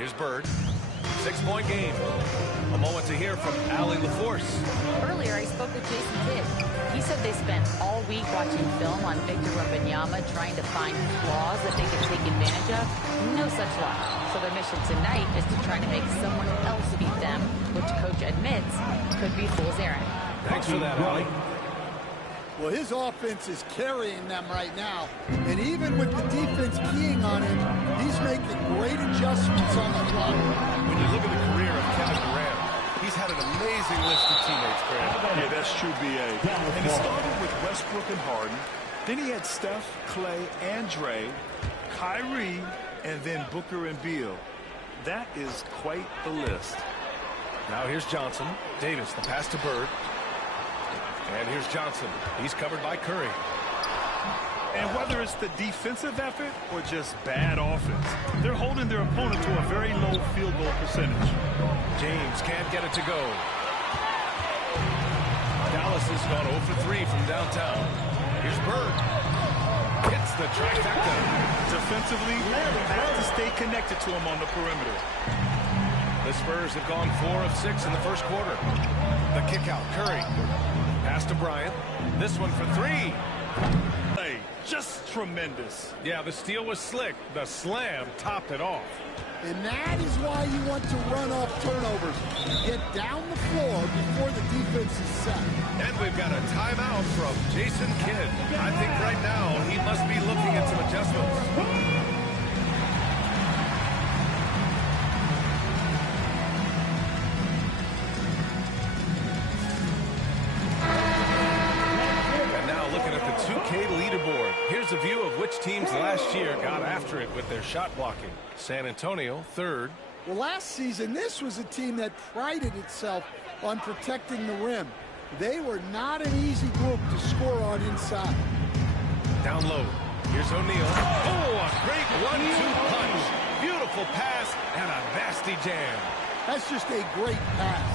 Here's Bird. 6-point game. A moment to hear from Allie LaForce. Earlier, I spoke with Jason Kidd. He said they spent all week watching film on Victor Wembanyama, trying to find flaws that they could take advantage of. No such luck. So their mission tonight is to try to make someone else beat them, which coach admits could be fool's errand. Thanks for that, Allie. Well, his offense is carrying them right now. And even with the defense keying on him, he's making great adjustments on the clock. When you look at the career of Kevin Durant, he's had an amazing list of teammates, Grant. Yeah, that's true, B.A. And it started with Westbrook and Harden. Then he had Steph, Clay, and Dre, Kyrie, and then Booker and Beal. That is quite the list. Now here's Johnson. Davis, the pass to Bird. And here's Johnson. He's covered by Curry. And whether it's the defensive effort or just bad offense, they're holding their opponent to a very low field goal percentage. James can't get it to go. Dallas has gone 0 for 3 from downtown. Here's Bird. Hits the trifecta. Defensively, have to stay connected to him on the perimeter. The Spurs have gone 4 of 6 in the first quarter. The kick out, Curry. Pass to Bryant. This one for 3. Hey, just tremendous. Yeah, the steal was slick. The slam topped it off. And that is why you want to run off turnovers. Get down the floor before the defense is set. And we've got a timeout from Jason Kidd. I think right now he must be looking at some adjustments. Leaderboard. Here's a view of which teams last year got after it with their shot blocking. San Antonio, 3rd. Well, last season, this was a team that prided itself on protecting the rim. They were not an easy group to score on inside. Down low. Here's O'Neal. Oh, a great 1-2 punch. Beautiful pass and a nasty jam. That's just a great pass.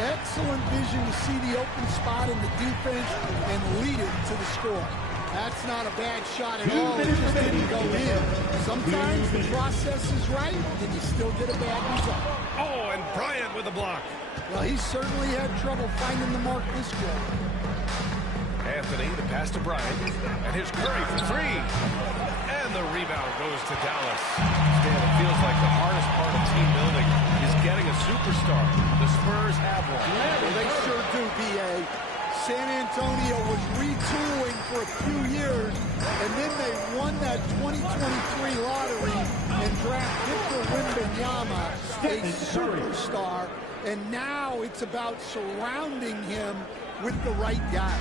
Excellent vision to see the open spot in the defense and lead it to the score. That's not a bad shot at all. It just didn't go in. Sometimes the process is right, and you still get a bad result. Oh, and Bryant with a block. Well, he certainly had trouble finding the mark this quarter. Anthony, the pass to Bryant. And here's Curry for 3. And the rebound goes to Dallas. Dan, it feels like the hardest part of team building is getting a superstar. The Spurs have one. Well, they sure do, B.A. San Antonio was retooling for a few years, and then they won that 2023 lottery and draft Victor Wembanyama, a superstar, and now it's about surrounding him with the right guys.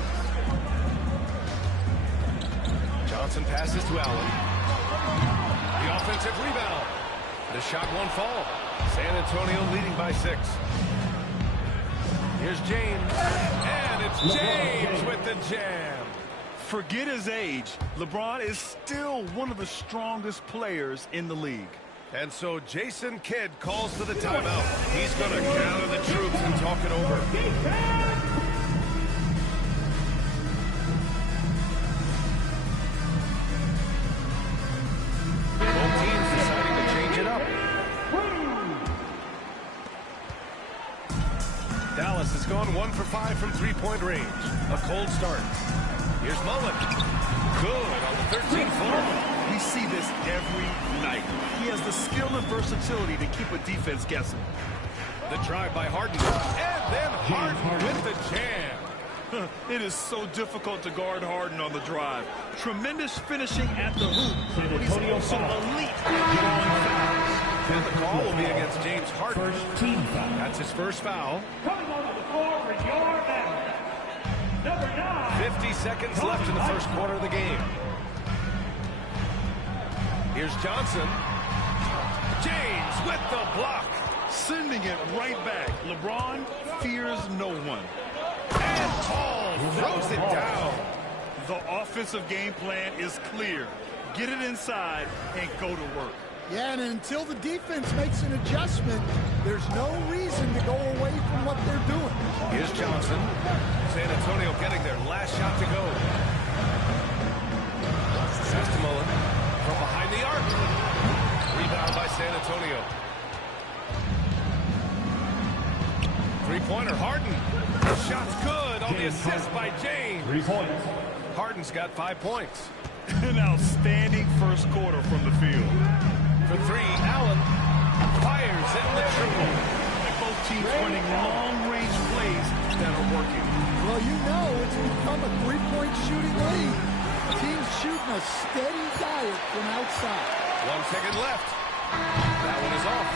Johnson passes to Allen. The offensive rebound. The shot won't fall. San Antonio leading by 6. Here's James. And it's James with the jam. Forget his age. LeBron is still one of the strongest players in the league. And so Jason Kidd calls for the timeout. He's going to gather the troops and talk it over. Both teams deciding to change it up. Dallas has gone 1 for 5 from 3-point range. A cold start. Here's Mullen. Good on the 13th floor. We see this every night. He has the skill and versatility to keep a defense guessing. The drive by Harden. And then Harden with the jam. It is so difficult to guard Harden on the drive. Tremendous finishing at the hoop, but he's also elite at drawing fouls. And the call will be against James Harden. First team foul. That's his first foul. Coming onto the floor for your man, number 9. 50 seconds left in the first quarter of the game. Here's Johnson. James with the block. Sending it right back. LeBron fears no one. And Paul throws it down. The offensive game plan is clear. Get it inside and go to work. Yeah, and until the defense makes an adjustment, there's no reason to go away from what they're doing. Here's Johnson. San Antonio getting their last shot to go. Pass to Mullen. From behind the arc. Rebound by San Antonio. Three-pointer, Harden. The shot's good on the assist by James. 3 points. Harden's got 5 points. An outstanding first quarter from the field. For three, Allen fires in the triple. And both teams running long-range plays that are working. Well, you know it's become a three-point shooting league. Teams shooting a steady diet from outside. 1 second left. That one is off.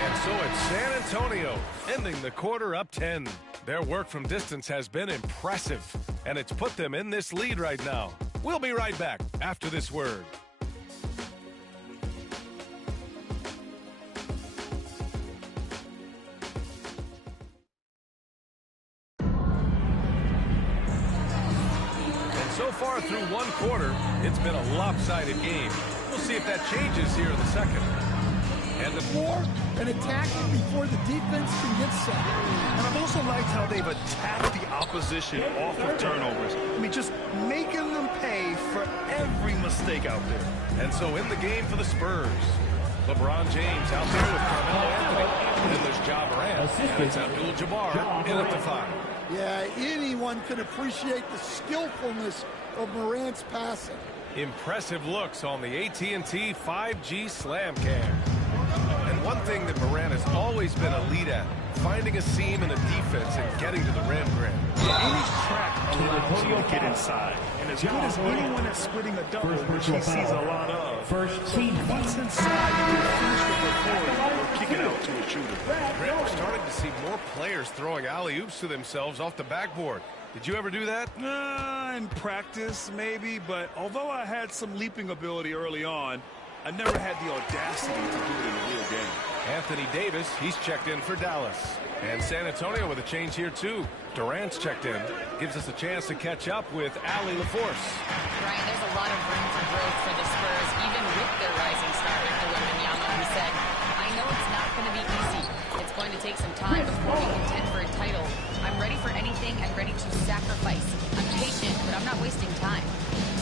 And so it's San Antonio ending the quarter up 10. Their work from distance has been impressive, and it's put them in this lead right now. We'll be right back after this word. And so far through one quarter, it's been a lopsided game. We'll see if that changes here in the second. And the More and attacking before the defense can get set. And I've also liked how they've attacked the opposition off of turnovers. I mean, just making them pay for every mistake out there. And so in the game for the Spurs, LeBron James out there with Carmelo Anthony. And then there's Ja Morant. And it's Abdul-Jabbar in at the 5. Yeah, anyone can appreciate the skillfulness of Morant's passing. Impressive looks on the AT&T 5G Slam Cam. And one thing that Morant has always been a lead at, finding a seam in a defense and getting to the rim, Grant. Any track allows you to get inside. And as good as anyone at splitting a double, which he sees a lot of, First team. once inside, you can finish with authority or kick it out to a shooter. Grant, we're starting to see more players throwing alley-oops to themselves off the backboard. Did you ever do that? In practice, maybe, but although I had some leaping ability early on, I never had the audacity to do it in a real game. Anthony Davis, he's checked in for Dallas. And San Antonio with a change here, too. Durant's checked in. Gives us a chance to catch up with Allie LaForce. Ryan, there's a lot of room for growth for the Spurs, even with their rising star, Victor Wembanyama, who said, I know it's not going to be easy. It's going to take some time before we contend for a title. I'm ready for anything and ready to sacrifice. I'm patient, but I'm not wasting time.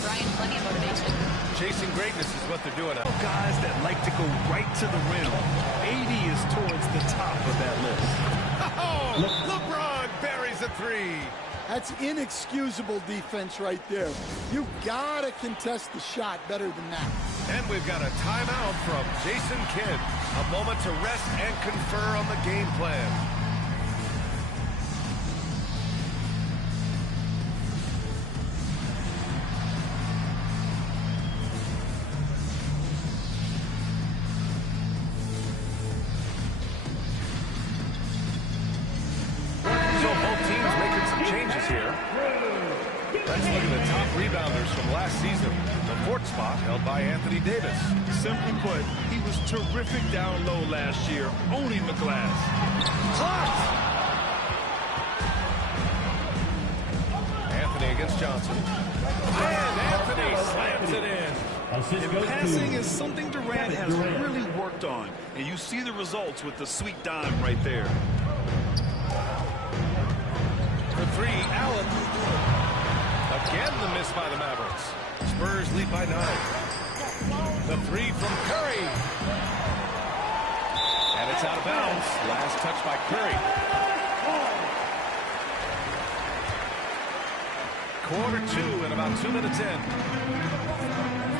Brian, plenty of motivation. Chasing greatness is what they're doing. Guys that like to go right to the rim. 80 is towards the top of that list. Oh, LeBron buries a 3. That's inexcusable defense right there. You gotta contest the shot better than that. And we've got a timeout from Jason Kidd. A moment to rest and confer on the game plan. So both teams making some changes here. Let's look at the top rebounders from last season. The 4th spot held by Anthony Davis. Simply put, he was terrific down low last year, owning the glass. Anthony against Johnson. And Anthony slams it in. And passing is something Durant has really worked on. And you see the results with the sweet dime right there. For 3, Allen. Again, the miss by the Mavericks. Spurs lead by 9. The 3 from Curry. And it's out of bounds. Last touch by Curry. Quarter 2 in about 2 minutes in.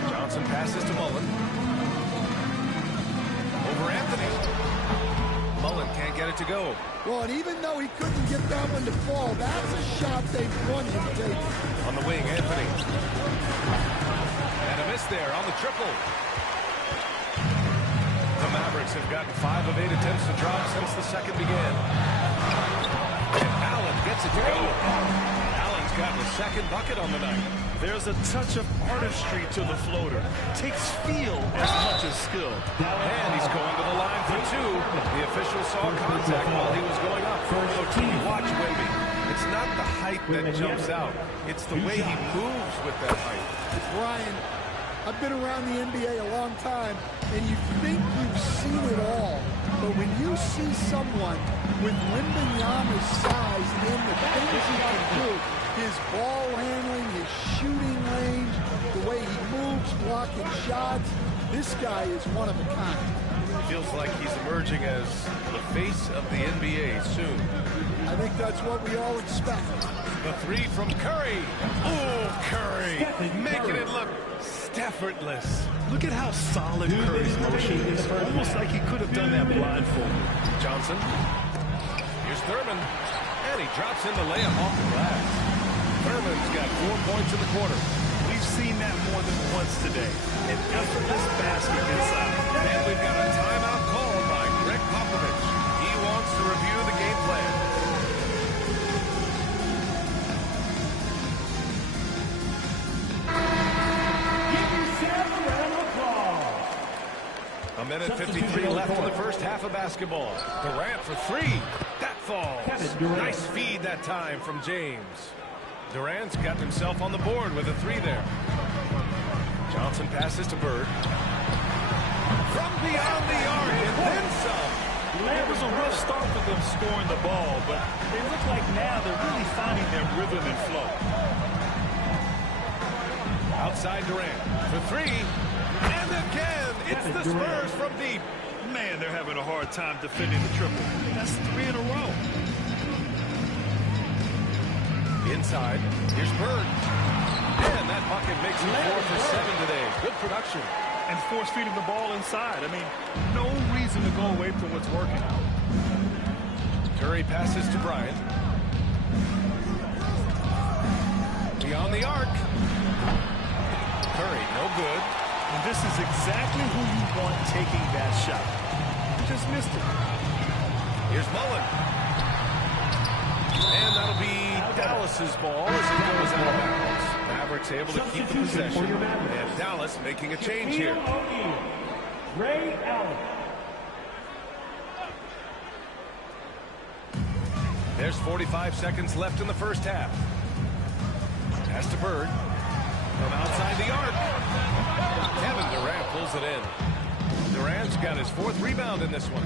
Johnson passes to Mullen. Over Anthony. Mullen can't get it to go. Well, and even though he couldn't get that one to fall, that's a shot they want him taking. On the wing, Anthony. And a miss there on the triple. The Mavericks have gotten 5 of 8 attempts to drop since the second began. And Allen gets it to go. Allen's got the second bucket on the night. There's a touch of artistry to the floater. Takes feel as much as skill. And he's going to the line for 2. The official saw contact while he was going up. So team, watch Wemby. It's not the height that jumps out. It's the way he moves with that height. Brian, I've been around the NBA a long time, and you think you've seen it all. But when you see someone with Wembanyama's size and the things he can do, his ball handling, his shooting range, the way he moves, blocking shots, this guy is one of a kind. Feels like he's emerging as the face of the NBA soon. I think that's what we all expect. The three from Curry. Oh, Curry making it look effortless. Look at how solid Curry's motion is. Almost like he could have done that blindfolded. Johnson. Here's Thurman. And he drops in the layup off the glass. Thurman's got 4 points in the quarter. We've seen that more than once today. An effortless basket inside. And we've got a timeout called by Greg Popovich. He wants to review the game plan. A minute 53 left in the first half of basketball. Durant for three. That falls. Nice feed that time from James. Durant's got himself on the board with a three there. Johnson passes to Bird. From beyond the arc and then some. It was a rough start for them scoring the ball, but they look like now they're really finding their rhythm and flow. Outside Durant for three. And again, it's the Spurs from deep. Man, they're having a hard time defending the triple. That's three in a row. Inside, here's Bird. And that bucket makes him 4 for 7 today. Good production. And force feeding the ball inside. I mean, no reason to go away from what's working. Curry passes to Bryant. Beyond the arc. Curry, no good. And this is exactly who you want taking that shot. Just missed it. Here's Mullen. And that'll be Dallas's ball as it goes out of bounds. Mavericks able to keep the possession. And Dallas making a change here. Ray Allen. There's 45 seconds left in the first half. Pass to Bird. From outside the arc. Kevin Durant pulls it in. Durant's got his 4th rebound in this one.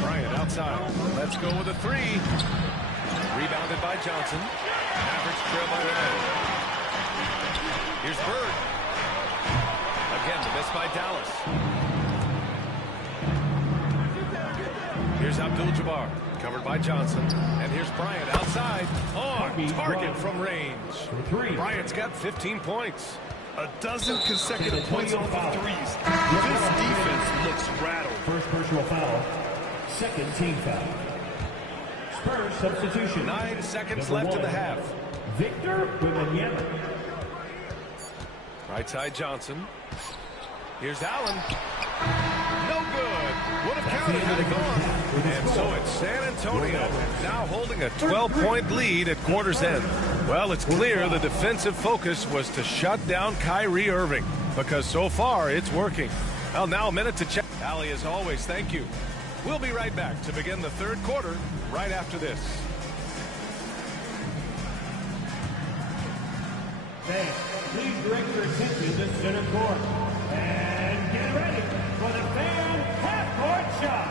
Bryant outside. Let's go with a three. Rebounded by Johnson. Mavericks trail by 9. Here's Bird. Again, the miss by Dallas. Here's Abdul-Jabbar. Covered by Johnson. And here's Bryant outside. On target from range. Bryant's got 15 points. A dozen consecutive points off of threes. This defense looks rattled. First personal foul. Second team foul. Spurs substitution. 9 seconds left in the half. Victor Wembanyama. Right side Johnson. Here's Allen. No good. Would have counted had it gone. And so it's San Antonio now holding a 12-point lead at quarter's end. Well, it's clear the defensive focus was to shut down Kyrie Irving because so far it's working. Well, now a minute to check. Allie, as always, thank you. We'll be right back to begin the third quarter right after this. Thanks. Please direct your attention to center court. And get ready for the fan half-court shot.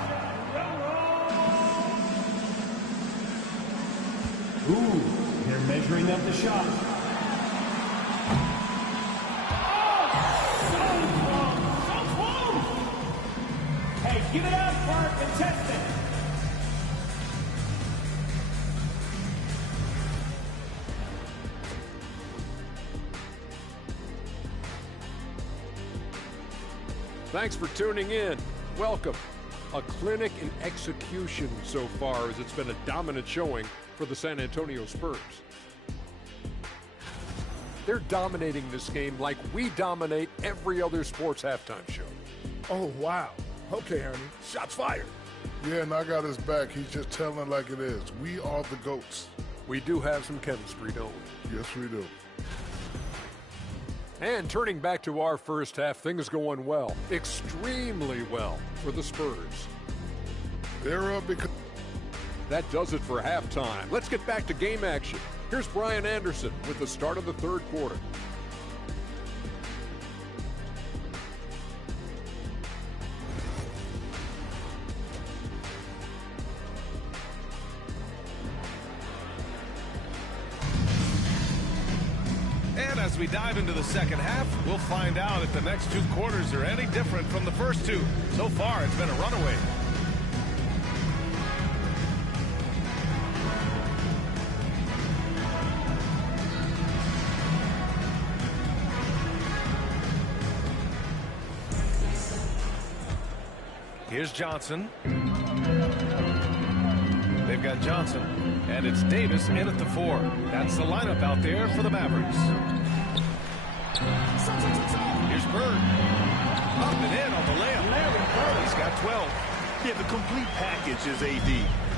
Ooh, they're measuring up the shot. Oh, so close! Hey, give it up for our contestant. Thanks for tuning in. Welcome. A clinic in execution so far, as it's been a dominant showing for the San Antonio Spurs. They're dominating this game like we dominate every other sports halftime show. Oh, wow. Okay, Ernie. Shots fired. Yeah, and I got his back. He's just telling it like it is. We are the GOATs. We do have some chemistry, don't we? Yes, we do. And turning back to our first half, things going well. Extremely well for the Spurs. They're up because... That does it for halftime. Let's get back to game action. Here's Brian Anderson with the start of the third quarter. And as As we dive into the second half, we'll find out if the next two quarters are any different from the first two. So far, it's been a runaway. Here's Johnson. They've got Johnson, and it's Davis in at the 4. That's the lineup out there for the Mavericks. Here's Bird. Up and in on the layup. He's got 12. Yeah, the complete package is AD.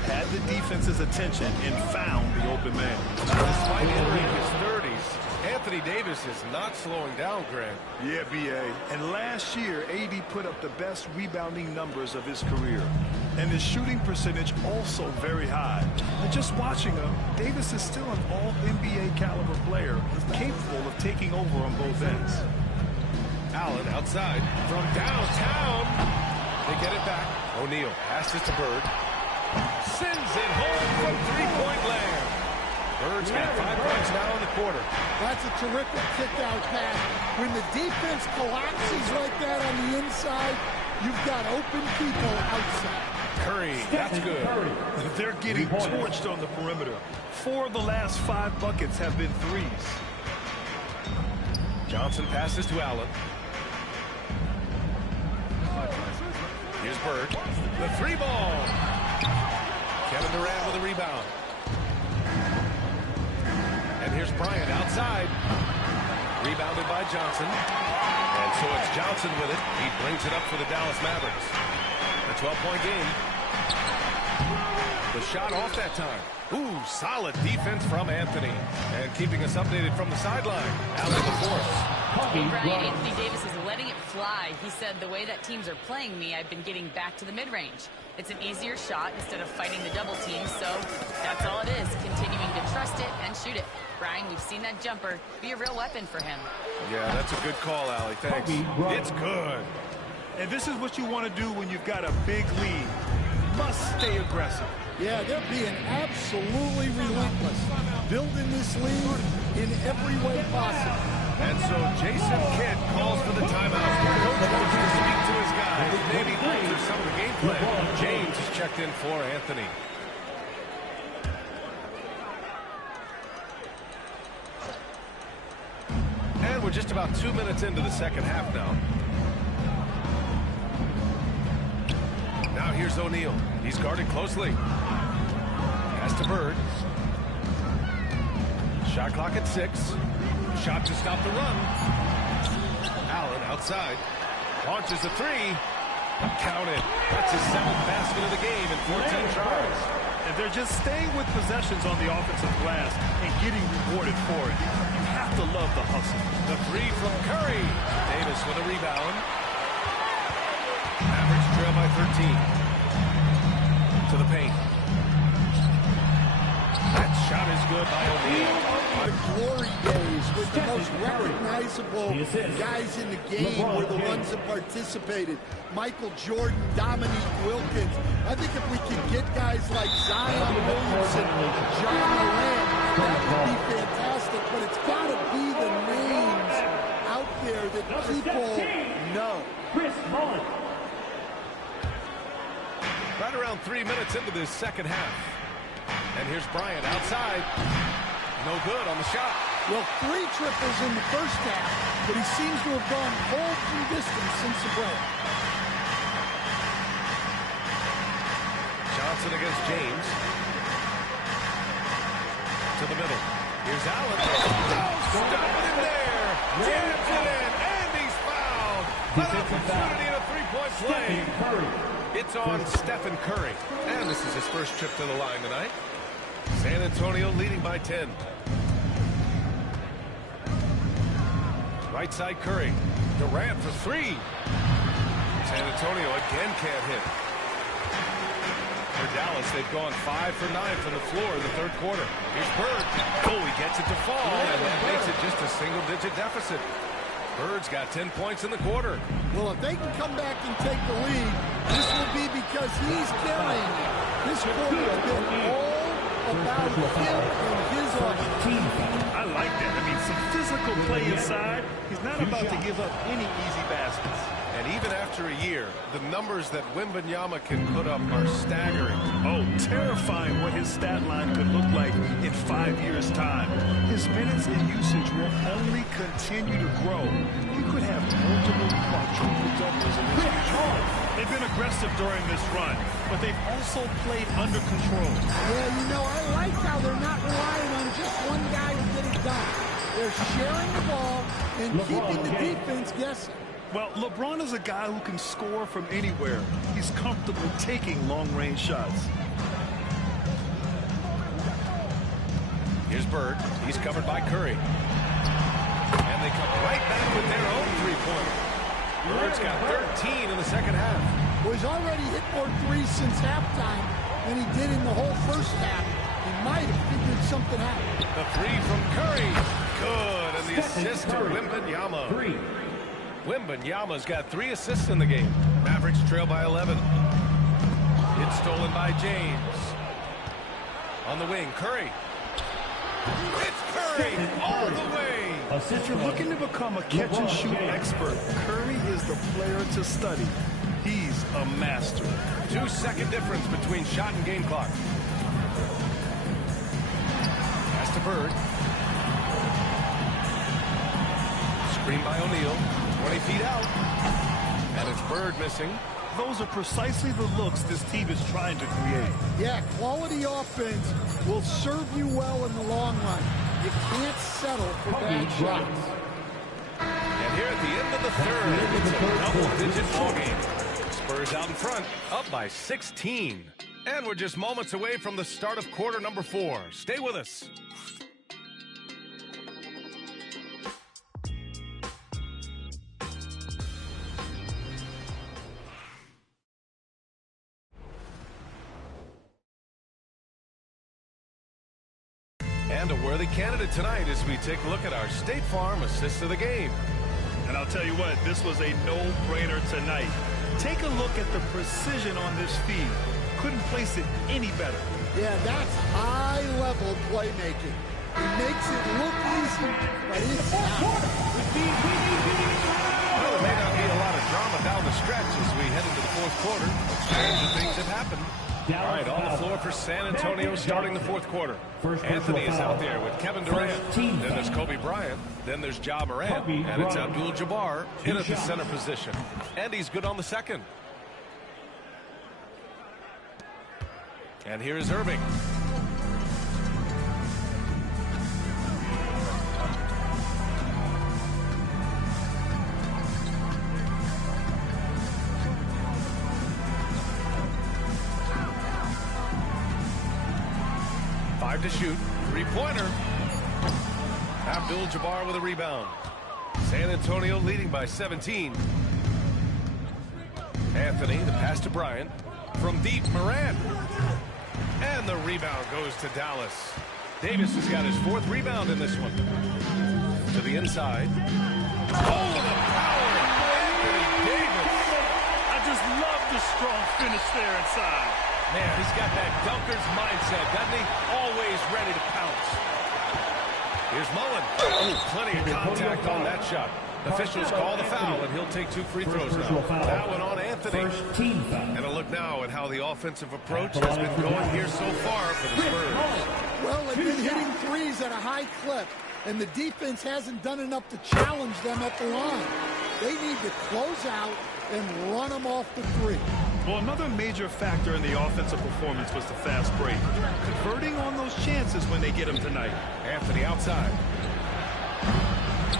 Had the defense's attention and found the open man. Despite entering his 30s, Anthony Davis is not slowing down, Grant. Yeah, B.A. And last year, AD put up the best rebounding numbers of his career. And his shooting percentage also very high. And just watching him, Davis is still an all-NBA caliber player, capable of taking over on both ends. Allen outside from downtown. They get it back. O'Neal passes to Bird. Sends it home from three-point land. Bird's got 5 points now in the quarter. That's a terrific kick-out pass. When the defense collapses like that on the inside, you've got open people outside. Curry, that's good. They're getting torched on the perimeter. 4 of the last 5 buckets have been threes. Johnson passes to Allen. Here's Bird. The 3-ball. Kevin Durant with a rebound. And here's Bryant outside. Rebounded by Johnson. And so it's Johnson with it. He brings it up for the Dallas Mavericks. A 12-point game. The shot off that time. Ooh, solid defense from Anthony. And keeping us updated from the sideline. Allen the fourth. Hey, Brian, Anthony Davis is letting it fly. He said, the way that teams are playing me, I've been getting back to the mid-range. It's an easier shot instead of fighting the double team, so that's all it is, continuing to trust it and shoot it. Brian, we've seen that jumper be a real weapon for him. Yeah, that's a good call, Allie. Thanks. It's good. And this is what you want to do when you've got a big lead. Must stay aggressive. Yeah, they're being absolutely relentless. Building this lead in every way possible. And so Jason Kidd calls for the timeout. Coach wants to speak to his guys. Maybe alter some of the game plan. James is checked in for Anthony. And we're just about 2 minutes into the second half now. Now here's O'Neal. He's guarded closely. Pass to Bird. Shot clock at 6. Shot to stop the run. Allen outside. Launches a 3. Counted. That's his 7th basket of the game in 14 tries. And they're just staying with possessions on the offensive glass and getting rewarded for it. You have to love the hustle. The 3 from Curry. Davis with a rebound. Mavericks trail by 13. To the paint. That shot is good by O'Neal. The glory days with the most recognizable guys in the game were the ones that participated. Michael Jordan, Dominique Wilkins. I think if we could get guys like Zion Williamson, John Morant, that would be fantastic. But it's got to be the names out there that people know. Right around 3 minutes into this second half. And here's Bryant outside. No good on the shot. Well, 3 triples in the first half, but he seems to have gone cold from distance since the break. Johnson against James. To the middle. Here's Allen. Stop it in there. Jams it in, and he's fouled. An opportunity in a three-point play. It's on Stephen Curry. And this is his first trip to the line tonight. San Antonio leading by 10. Right side Curry. Durant for 3. San Antonio again can't hit. For Dallas, they've gone 5 for 9 from the floor in the third quarter. Here's Bird. Oh, he gets it to fall, and that makes it just a single-digit deficit. Bird's got 10 points in the quarter. Well, if they can come back and take the lead, this will be because he's carrying it. This quarter has been all about him and his offense. I like that. I mean, some physical Clay inside. He's not about to give up any easy baskets. And even after a year, the numbers that Wembanyama can put up are staggering. Oh, terrifying what his stat line could look like in 5 years' time. His minutes and usage will only continue to grow. He could have multiple quadruple doubles in his future. They've been aggressive during this run, but they've also played under control. Yeah, you know, I like how they're not relying on just one guy to get it done. They're sharing the ball and keeping the defense guessing. Well, LeBron is a guy who can score from anywhere. He's comfortable taking long-range shots. Here's Bird. He's covered by Curry. And they come right back with their own three-pointer. Bird's got 13 in the second half. Well, he's already hit more threes since halftime than he did in the whole first half. He might have figured something out. The three from Curry. Good. And the assist to Wembanyama. Wembanyama's got 3 assists in the game. Mavericks trail by 11. It's stolen by James. On the wing, Curry. It's Curry all the way. If you're looking to become a catch-and-shoot expert, Curry is the player to study. He's a master. 2-second difference between shot and game clock. Pass to Bird. Screen by O'Neal. 20 feet out. And it's Bird missing. Those are precisely the looks this team is trying to create. Yeah, quality offense will serve you well in the long run. You can't settle for bad shots. And here at the end of the third, it's a double-digit ball game. Spurs out in front, up by 16. And we're just moments away from the start of quarter number 4. Stay with us. And a worthy candidate tonight as we take a look at our State Farm assist of the game. And I'll tell you what, this was a no-brainer tonight. Take a look at the precision on this feed. Couldn't place it any better. Yeah, that's high-level playmaking. It makes it look easy, but it's not. Well, there may not be a lot of drama down the stretch as we head into the fourth quarter. Stranger things have happened. All right, on the floor for San Antonio starting the fourth quarter. Anthony is out there with Kevin Durant. Then there's Kobe Bryant. Then there's Ja Morant. And it's Abdul-Jabbar in at the center position. And he's good on the second. And here's Irving. To shoot. Three-pointer. Abdul-Jabbar with a rebound. San Antonio leading by 17. Anthony, the pass to Bryant. From deep, Morant. And the rebound goes to Dallas. Davis has got his 4th rebound in this one. To the inside. Oh, the power! Anthony Davis. I just love the strong finish there inside. Man, he's got that dunker's mindset, doesn't he? Always ready to pounce. Here's Mullen. Oh, plenty of contact on that shot. Officials call the foul, and he'll take 2 free throws now. That one on Anthony. And a look now at how the offensive approach has been going here so far for the Spurs. Well, they've been hitting threes at a high clip, and the defense hasn't done enough to challenge them at the line. They need to close out and run them off the three. Well, another major factor in the offensive performance was the fast break. Converting on those chances when they get them tonight. Anthony outside.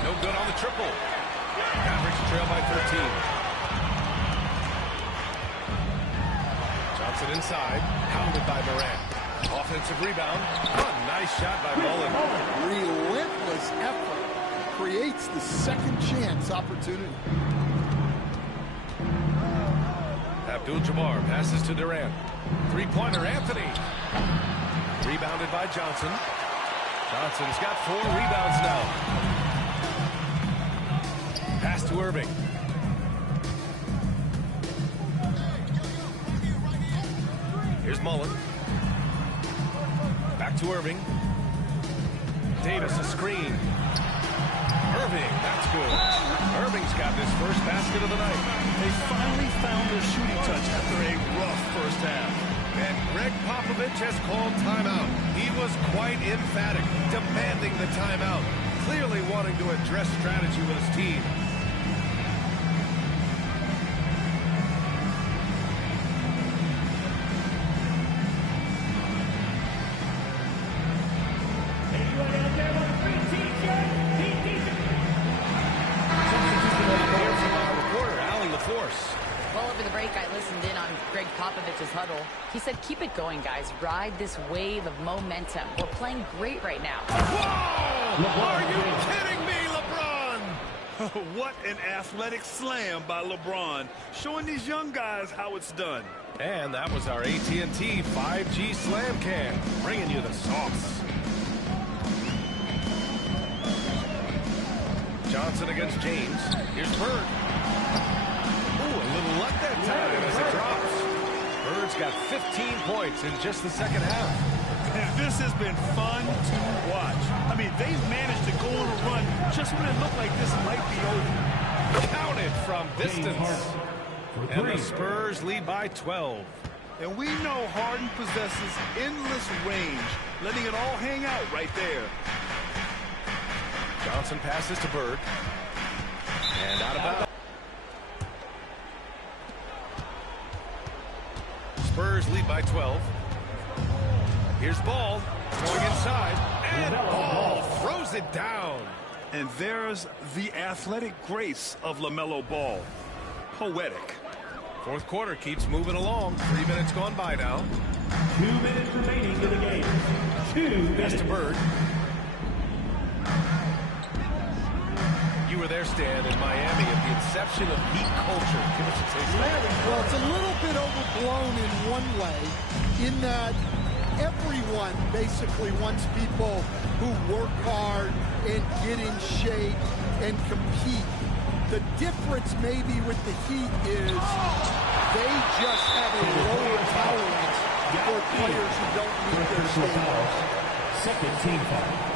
No good on the triple. Mavericks trail by 13. Johnson inside. Pounded by Morant. Offensive rebound. Oh, nice shot by Mullen. Relentless effort creates the second chance opportunity. Abdul-Jabbar passes to Durant. Three-pointer, Anthony. Rebounded by Johnson. Johnson's got 4 rebounds now. Pass to Irving. Here's Mullen. Back to Irving. Davis a screen. Irving, that's good. Irving's got his first basket of the night. They finally found their shooting touch after a rough first half. And Greg Popovich has called timeout. He was quite emphatic, demanding the timeout, clearly wanting to address strategy with his team. Well, over the break, I listened in on Greg Popovich's huddle. He said, keep it going, guys. Ride this wave of momentum. We're playing great right now. Whoa! Are you kidding me, LeBron? What an athletic slam by LeBron, showing these young guys how it's done. And that was our AT&T 5G Slam Cam, bringing you the sauce. Johnson against James. Here's Bird. Ooh, a little luck that time as it drops. Bird's got 15 points in just the second half. And this has been fun to watch. I mean, they've managed to go on a run just when it looked like this might be over. Counted from distance. And the Spurs lead by 12. And we know Harden possesses endless range, letting it all hang out right there. Johnson passes to Bird. And out of bounds. Spurs lead by 12. Here's Ball going inside. And Ball throws it down. And there's the athletic grace of LaMelo Ball. Poetic. Fourth quarter keeps moving along. 3 minutes gone by now. 2 minutes remaining in the game. 2 minutes. Pass to Bird. You were there, Stan, in Miami at the inception of Heat culture. Give us a taste of it. Well, it's a little bit overblown in one way, in that everyone basically wants people who work hard and get in shape and compete. The difference maybe with the Heat is they just have a lower tolerance for players who don't meet their standards. Second team foul.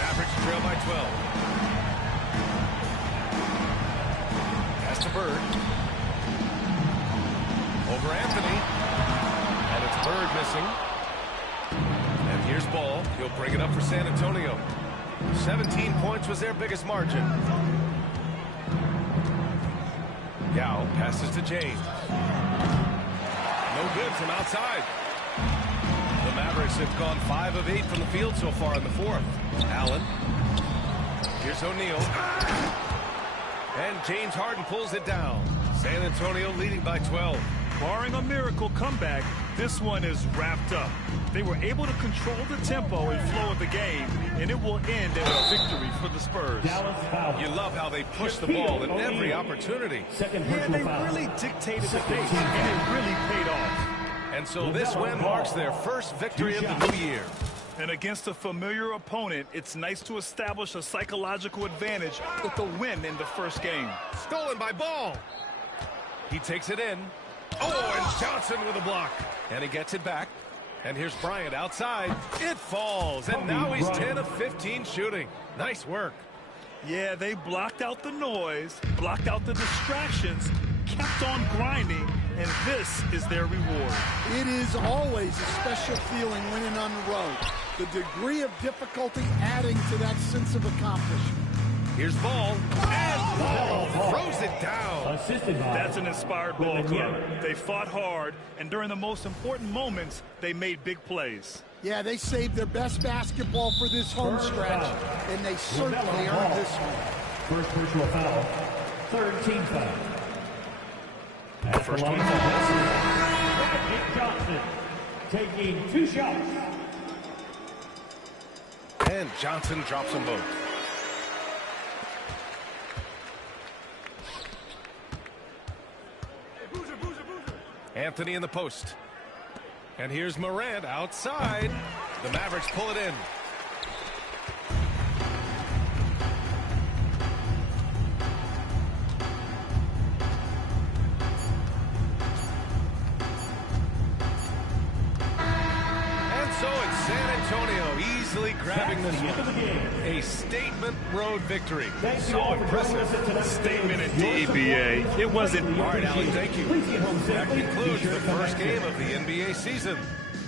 Mavericks trail by 12. Pass to Bird. Over Anthony. And it's Bird missing. And here's Ball. He'll bring it up for San Antonio. 17 points was their biggest margin. Yao passes to James. No good from outside. The Mavericks have gone 5 of 8 from the field so far in the fourth. Allen. Here's O'Neal. And James Harden pulls it down. San Antonio leading by 12. Barring a miracle comeback, this one is wrapped up. They were able to control the tempo and flow of the game, and it will end in a victory for the Spurs. You love how they push the ball in every opportunity. Yeah, they really dictated the pace, and it really paid off. And so this win marks their first victory of the new year. And against a familiar opponent, it's nice to establish a psychological advantage with a win in the first game. Stolen by Ball. He takes it in. Oh, and Johnson with a block. And he gets it back. And here's Bryant outside. It falls. And now he's 10 of 15 shooting. Nice work. Yeah, they blocked out the noise, blocked out the distractions, kept on grinding, and this is their reward. It is always a special feeling winning on the road. The degree of difficulty adding to that sense of accomplishment. Here's Ball. And Ball throws it down. That's an inspired ball club. They fought hard, and during the most important moments, they made big plays. Yeah, they saved their best basketball for this home stretch, and they certainly earned this one. First personal foul. Third team foul. First one. Magic Johnson taking 2 shots. And Johnson drops them both. Anthony in the post. And here's Morant outside. The Mavericks pull it in. And so it's San Antonio easily grabbing this one. A statement road victory. So impressive. Statement indeed, BA. It wasn't. All right, Allie, thank you. That concludes the first game of the NBA season.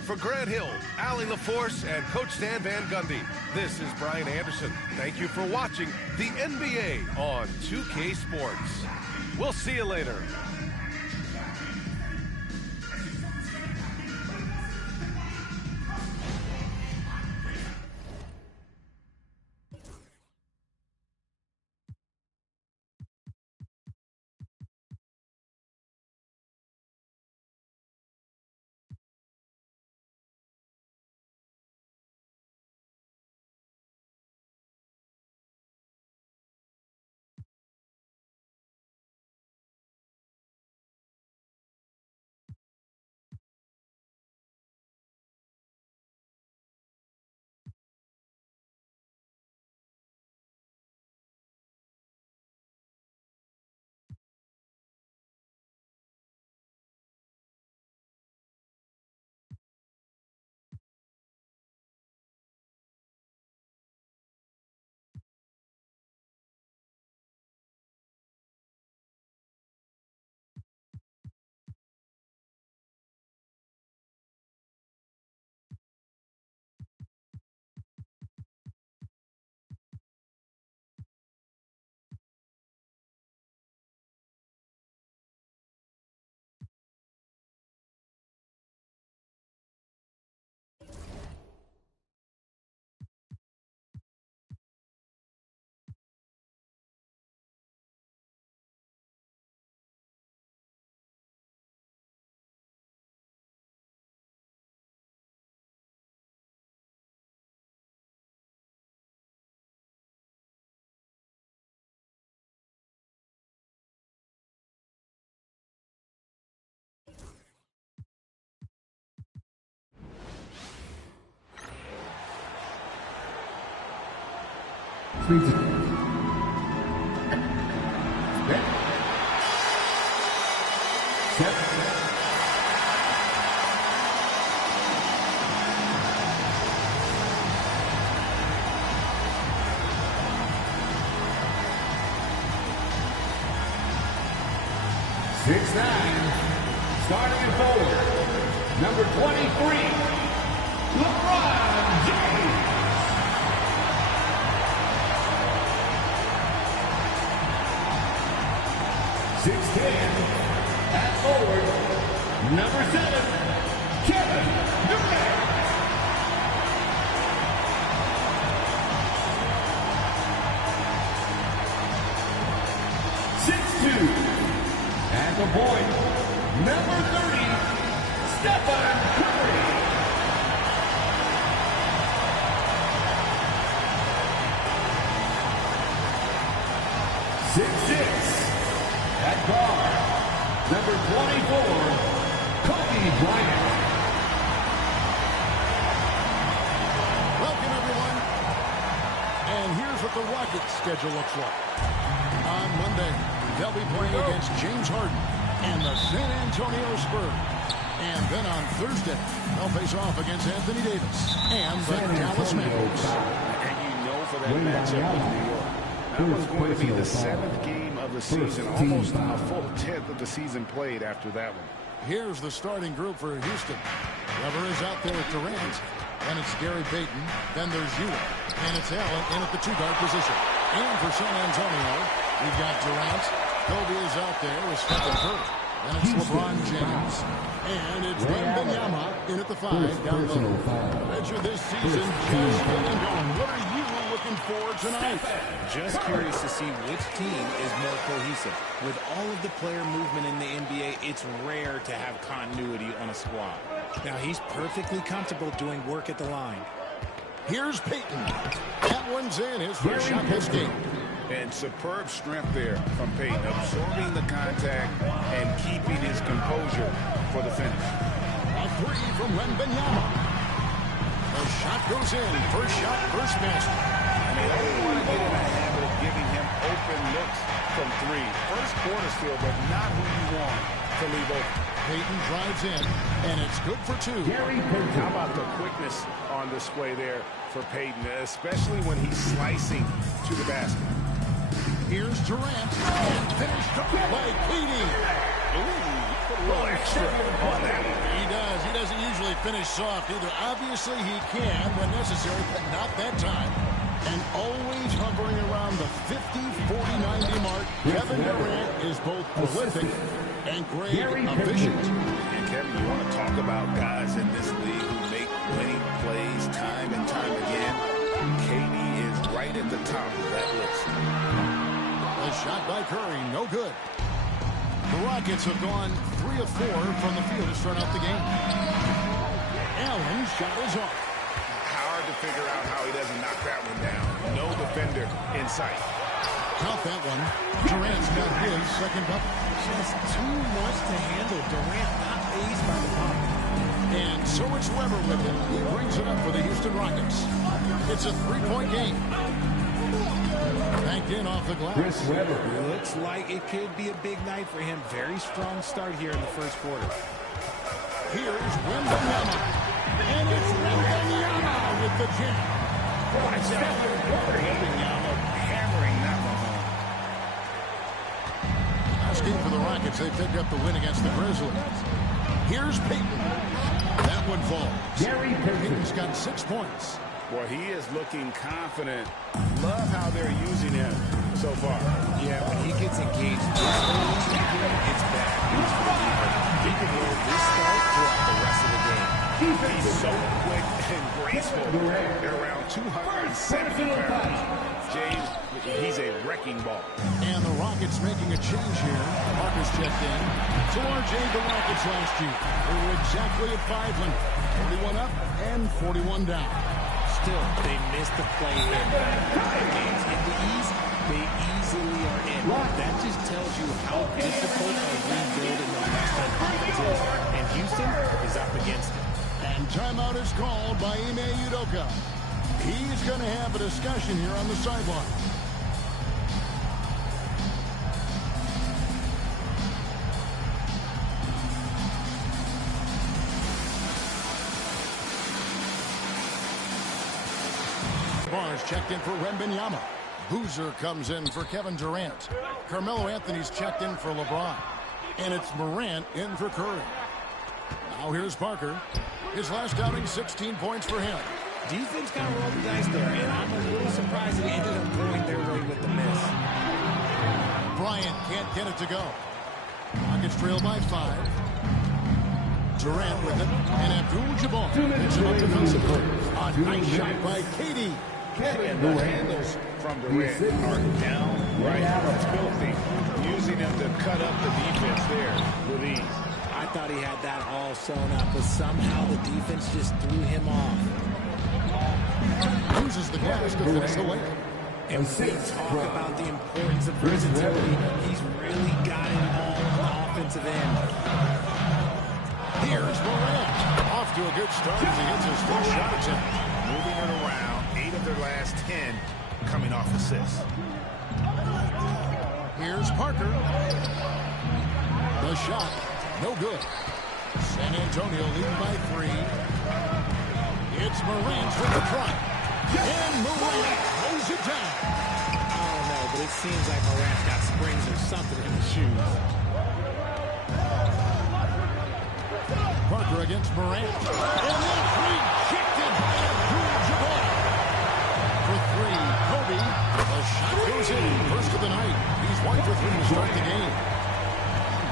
For Grant Hill, Allie LaForce, and Coach Stan Van Gundy, this is Brian Anderson. Thank you for watching the NBA on 2K Sports. We'll see you later. Starting at forward, number 23, LeBron James. 6'10", at forward, number 7, Kevin Durant. 6'2", at the point, number 30, Stephen Curry. 6'6", at guard, number 24, Kobe Bryant. Welcome, everyone. And here's what the Rockets' schedule looks like. On Monday, they'll be playing against James Harden and the San Antonio Spurs. And then on Thursday, they'll face off against Anthony Davis and the Dallas Mavericks. And you know for that matchup with New York, that was going to be the 7th game of the season, almost a full 10th of the season played after that one. Here's the starting group for Houston. Weber is out there with Durant. Then it's Gary Payton. Then there's Ewing. And it's Allen in at the two-guard position. And for San Antonio, we've got Durant. Kobe is out there with Stephen Curry. Then it's LeBron James. And it's Wembanyama in at the 5 down low. Measure this season just getting going. What are you looking for tonight? Just curious to see which team is more cohesive. With all of the player movement in the NBA, it's rare to have continuity on a squad. Now, he's perfectly comfortable doing work at the line. Here's Payton. That one's in. His first shot this game. And superb strength there from Payton, absorbing the contact and keeping his composure for the finish. A three from Wembanyama. The shot goes in. First shot, first basket. And they don't want to get in a habit of giving him open looks from three. First quarter still, but not who you want to leave open. Payton drives in, and it's good for two. How about the quickness on display there for Payton, especially when he's slicing to the basket. Here's Durant, and finished off by Katie. Ooh, a little extra on that. He does. He doesn't usually finish soft either. Obviously, he can when necessary, but not that time. And always hovering around the 50, 40, 90 mark. Kevin Durant is both prolific and great efficient. And Kevin, you want to talk about guys in this league who make winning plays time and time again? KD is right at the top of that list. A shot by Curry, no good. The Rockets have gone 3 of 4 from the field to start out the game. Allen's shot is off. Hard to figure out how he doesn't knock that one down. No defender in sight. Count that one. Durant's got his second bucket. Just too much to handle. Durant not phased by the ball. And so it's Weber with him. He brings it up for the Houston Rockets. It's a 3-point game. Banked in off the glass. Looks like it could be a big night for him. Very strong start here in the first quarter. Here's Wembanyama. And it's Wembanyama with the jam. Watch out. Wembanyama hammering that one home. Asking for the Rockets, they picked up the win against the Grizzlies. Here's Payton. That one falls. Payton's got 6 points. Well, he is looking confident. Love how they're using him so far. Yeah, when he gets engaged this early, it's bad news for the defense. He can roll this start throughout the rest of the game. He's so quick and graceful at around 270 pounds. James, he's a wrecking ball. And the Rockets making a change here. Parker's checked in. So RJ, the Rockets last year, they were exactly at 500. 41 up and 41 down. Still, they missed the play in games. In the East, they easily are in. That just tells you how difficult a rebuild in the Western Conference is. And Houston is up against it. And timeout is called by Ime Udoka. He's going to have a discussion here on the sideline. Barnes checked in for Wembanyama. Boozer comes in for Kevin Durant. Carmelo Anthony's checked in for LeBron. And it's Morant in for Curry. Now here's Parker. His last outing, 16 points for him. Defense kind of rolled the dice there, and I'm a little surprised it ended up going their way with the miss. Bryant can't get it to go. Rockets trail by 5. Durant with it, and Abdul-Jabbar picks him up defensively. A nice shot by Katie. And the handles from Durant are downright filthy. Using him to cut up the defense there with ease. I thought he had that all sewn up, but somehow the defense just threw him off. Loses the glass to finish the layup. And we talk about the importance of versatility. He's really got it all on the offensive end. Here's Morant. Off to a good start as he hits his first shot attempt. Moving it around. 8 of their last 10 coming off assists. Here's Parker. The shot. No good. San Antonio leading by 3. It's Morant with the try. And Morant throws it down. I don't know, but it seems like Morant's got springs or something in his shoes. Parker against Morant. And that's rejected by Abdul-Jabbar. For 3, Kobe. The shot goes in. First of the night. He's 1 for 3 to start the game.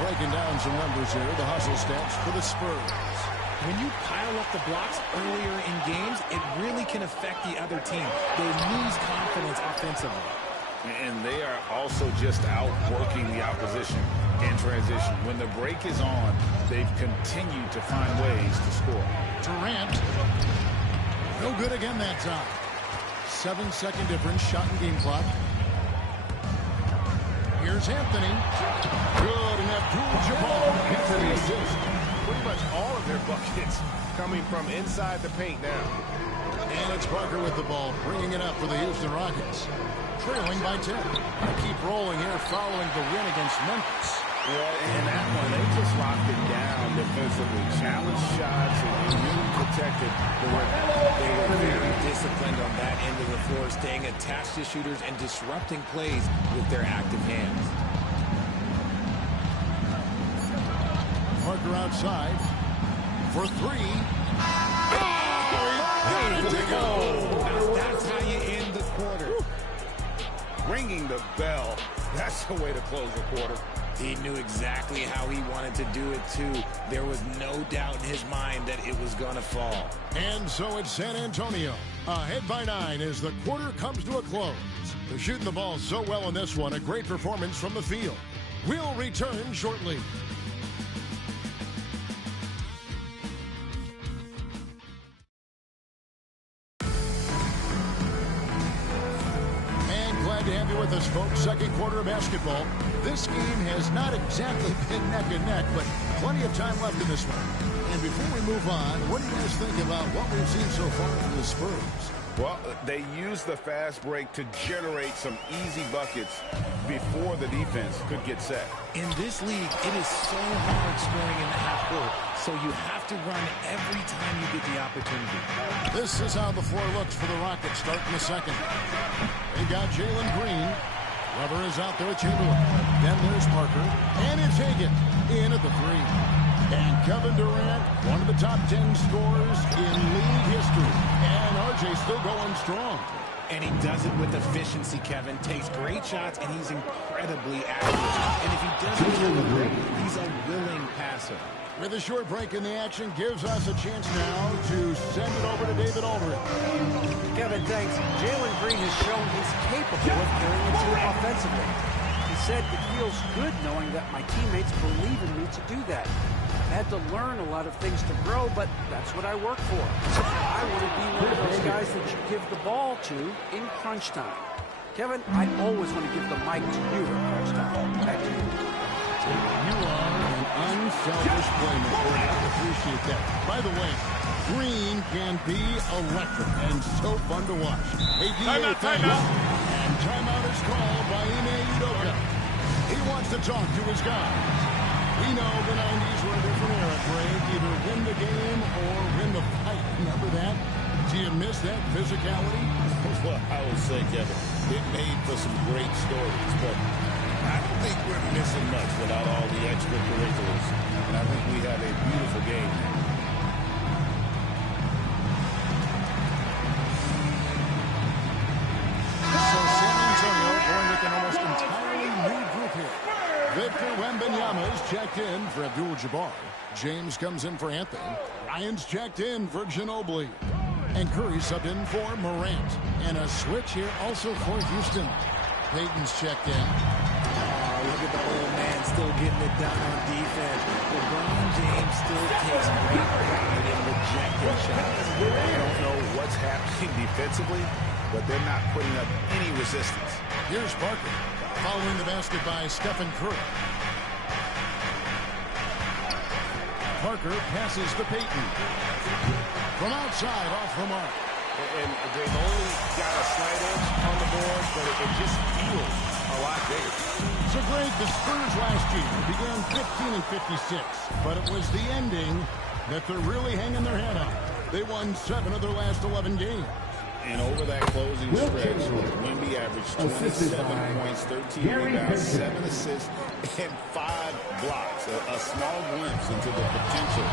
Breaking down some numbers here. The hustle stats for the Spurs. When you pile up the blocks earlier in games, it really can affect the other team. They lose confidence offensively. And they are also just outworking the opposition in transition. When the break is on, they've continued to find ways to score. Durant. No good again that time. 7-second difference, shot and game clock. Here's Anthony. Good, and Abdul-Jabbar gets the assist. Pretty much all of their buckets coming from inside the paint now. And it's Parker with the ball, bringing it up for the Houston Rockets. Trailing by 10. They keep rolling here following the win against Memphis. Well, in that one, they just locked it down defensively. Challenged shots and really protected the rim. They were very disciplined on that end of the floor, staying attached to shooters and disrupting plays with their active hands. Parker outside for three. Oh, to go. Now that's how you end the quarter. Ringing the bell. That's the way to close the quarter. He knew exactly how he wanted to do it, too. There was no doubt in his mind that it was going to fall. And so it's San Antonio, ahead by 9 as the quarter comes to a close. They're shooting the ball so well in this one, a great performance from the field. We'll return shortly. To have you with us, folks. Second quarter of basketball. This game has not exactly been neck and neck, but plenty of time left in this one. And before we move on, what do you guys think about what we've seen so far from the Spurs? Well, they used the fast break to generate some easy buckets before the defense could get set. In this league, it is so hard scoring in the half court, so you have to run every time you get the opportunity. This is how the floor looks for the Rockets starting the second. They got Jalen Green. Weber is out there with Chamberlain. Then there's Parker. And it's Hagan in at the three. And Kevin Durant, one of the top 10 scorers in league history. And RJ still going strong. And he does it with efficiency, Kevin. Takes great shots, and he's incredibly accurate. And if he doesn't have a break, he's a willing passer. With a short break in the action, gives us a chance now to send it over to David Aldridge. Kevin, thanks. Jalen Green has shown he's capable of carrying the team offensively. He said it feels good knowing that my teammates believe in me to do that. I've had to learn a lot of things to grow, but that's what I work for. I want to be one of those guys that you give the ball to in crunch time. Kevin, I always want to give the mic to you at crunch time. Back to you. You are an unselfish playmaker. I appreciate that. By the way, Green can be electric and so fun to watch. Timeout. And timeout is called by Ime Udoka. He wants to talk to his guys. We know the 90s were a different era, Greg. Either win the game or win the fight. Remember that? Do you miss that physicality? Well, I would say, Kevin, it made for some great stories, but I don't think we're missing much without all the extracurriculars. And I think we have a beautiful game now. So San Antonio going with an almost entirely new group here. Victor Wembanyama is checked in for Abdul-Jabbar. James comes in for Anthony. Ryan's checked in for Ginobili. And Curry subbed in for Morant. And a switch here also for Houston. Payton's checked in. Look at the old man still getting it done on defense. LeBron James still takes great pride in rejecting shots. I don't know what's happening defensively, but they're not putting up any resistance. Here's Parker, following the basket by Stephen Curry. Parker passes to Payton. From outside, off the mark. And they've only got a slight edge on the board, but it just feels a lot bigger. So, Greg, the Spurs last year began 15 and 56, but it was the ending that they're really hanging their head on. They won 7 of their last 11 games. And over that closing stretch, Wemby averaged 27 points, 13 rebounds, 7 assists, and 5 blocks. A small glimpse into the potential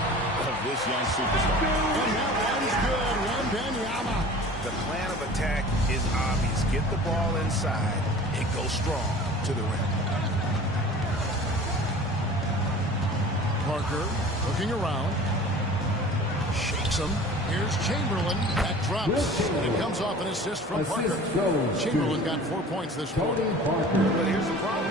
of this young superstar. And that one's good. Wembanyama. The plan of attack is obvious. Get the ball inside and go strong to the rim. Parker looking around. Shakes him. Here's Chamberlain. That drops. And it comes off an assist from Parker. Chamberlain got 4 points this quarter. But here's the problem.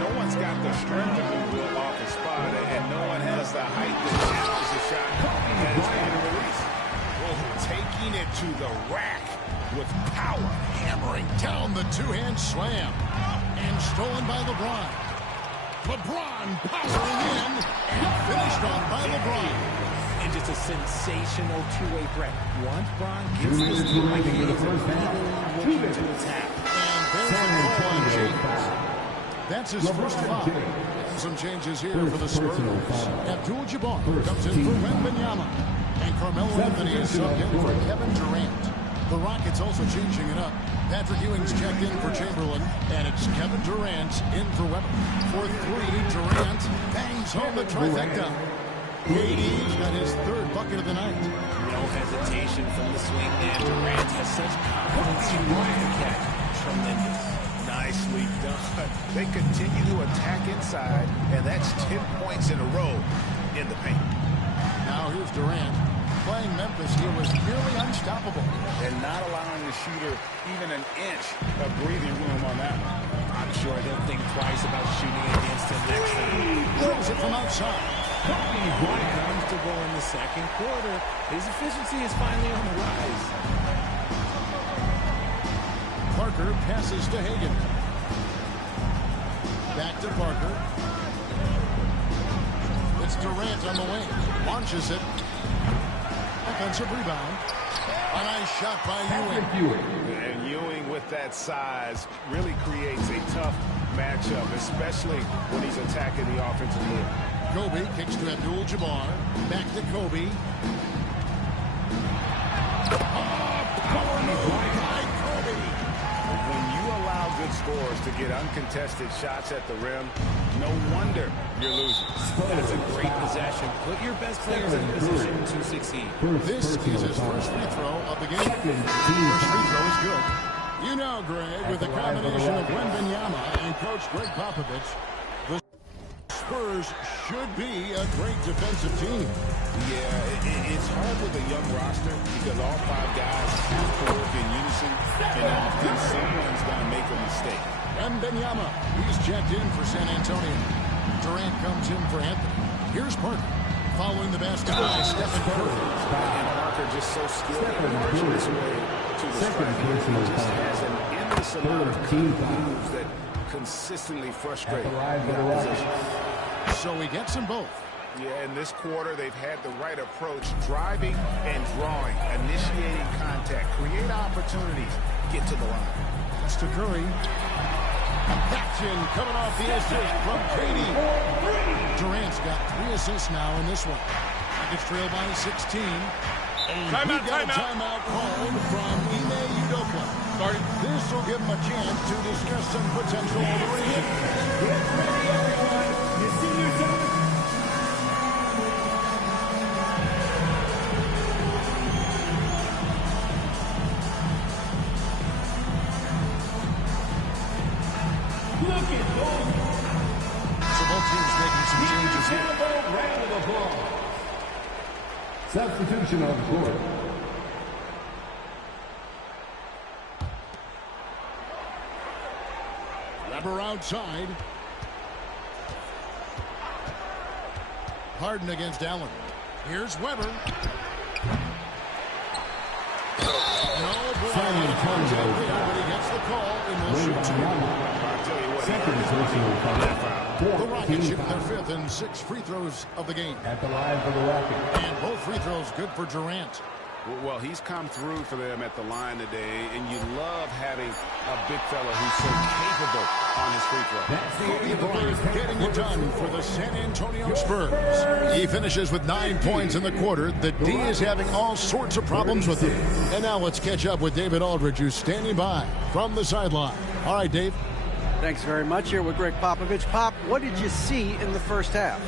No one's got the strength to move off the spot, and no one has the height to challenge the shot that is going to release. Well, taking it to the rack with power. Hammering down the two-hand slam. And stolen by LeBron. LeBron powering in and finished off by LeBron. And just a sensational two-way threat. Once Bron gets this time, he is immediately looking to attack. And there's a goal on James. That's his first foul. And some changes here for the Spurs. Abdul-Jabbar comes in for Wembanyama. And Carmelo Anthony is subbed in for Kevin Durant. The Rockets also changing it up. Patrick Ewing's checked in for Chamberlain, and it's Kevin Durant in for Weber. For three, Durant bangs home the trifecta. KD's got his third bucket of the night. No hesitation from the swing man. Durant has such confidence in the catch. Tremendous. Nicely done. They continue to attack inside, and that's 10 points in a row in the paint. Now here's Durant. Playing Memphis, he was nearly unstoppable. And not allowing the shooter even an inch of breathing room on that one. I'm sure they'll think twice about shooting against him next time. Throws it from outside. Comfortable in the second quarter. His efficiency is finally on the rise. Parker passes to Hagan. Back to Parker. It's Durant on the wing. Launches it. Offensive rebound. A nice shot by Ewing. And Ewing with that size really creates a tough matchup, especially when he's attacking the offensive end. Kobe kicks to Abdul-Jabbar. Back to Kobe. Power move by Kobe. When you allow good scorers to get uncontested shots at the rim, no wonder you're losing. That's a great possession. Put your best players in position to succeed. This is his first free throw of the game. First free throw is good. You know, Greg, with the combination of Wembanyama and Coach Greg Popovich, the Spurs should be a great defensive team. Yeah, it's hard with a young roster because all five guys have to work in unison, and often someone's going to make a mistake. Wembanyama, he's checked in for San Antonio. Durant comes in for Anthony. Here's Parker. Following the basket by Stephen Curry. And Parker just so skilled in marching his way to the strike. He just has an endless amount of moves that consistently frustrate the opposition. So he gets them both. Yeah, in this quarter, they've had the right approach, driving and drawing, initiating contact, create opportunities, get to the line. It's to Curry. Action coming off the assist from Katie. Durant's got 3 assists now in this one. Rockets trail by 16. And timeout called from Ime Udoka. This will give him a chance to discuss some potential for the reunion. Get ready, everyone. You see yourself. Look at those. So both teams making some changes here. Round of applause. Substitution on the court. Weber outside. Harden against Allen. Here's Weber. No, San Antonio. But he gets the call and will shoot 2. Second personal foul. The Rockets shoot their 5th and 6th free throws of the game. At the line for the Rockets. And both free throws good for Durant. Well, he's come through for them at the line today, and you love having a big fella who's so capable on his free throw. Kobe Bryant getting it done for the San Antonio Spurs. He finishes with 9 points in the quarter. The D is having all sorts of problems with him. And now let's catch up with David Aldridge, who's standing by from the sideline. All right, Dave. Thanks very much. Here with Greg Popovich. Pop, what did you see in the first half?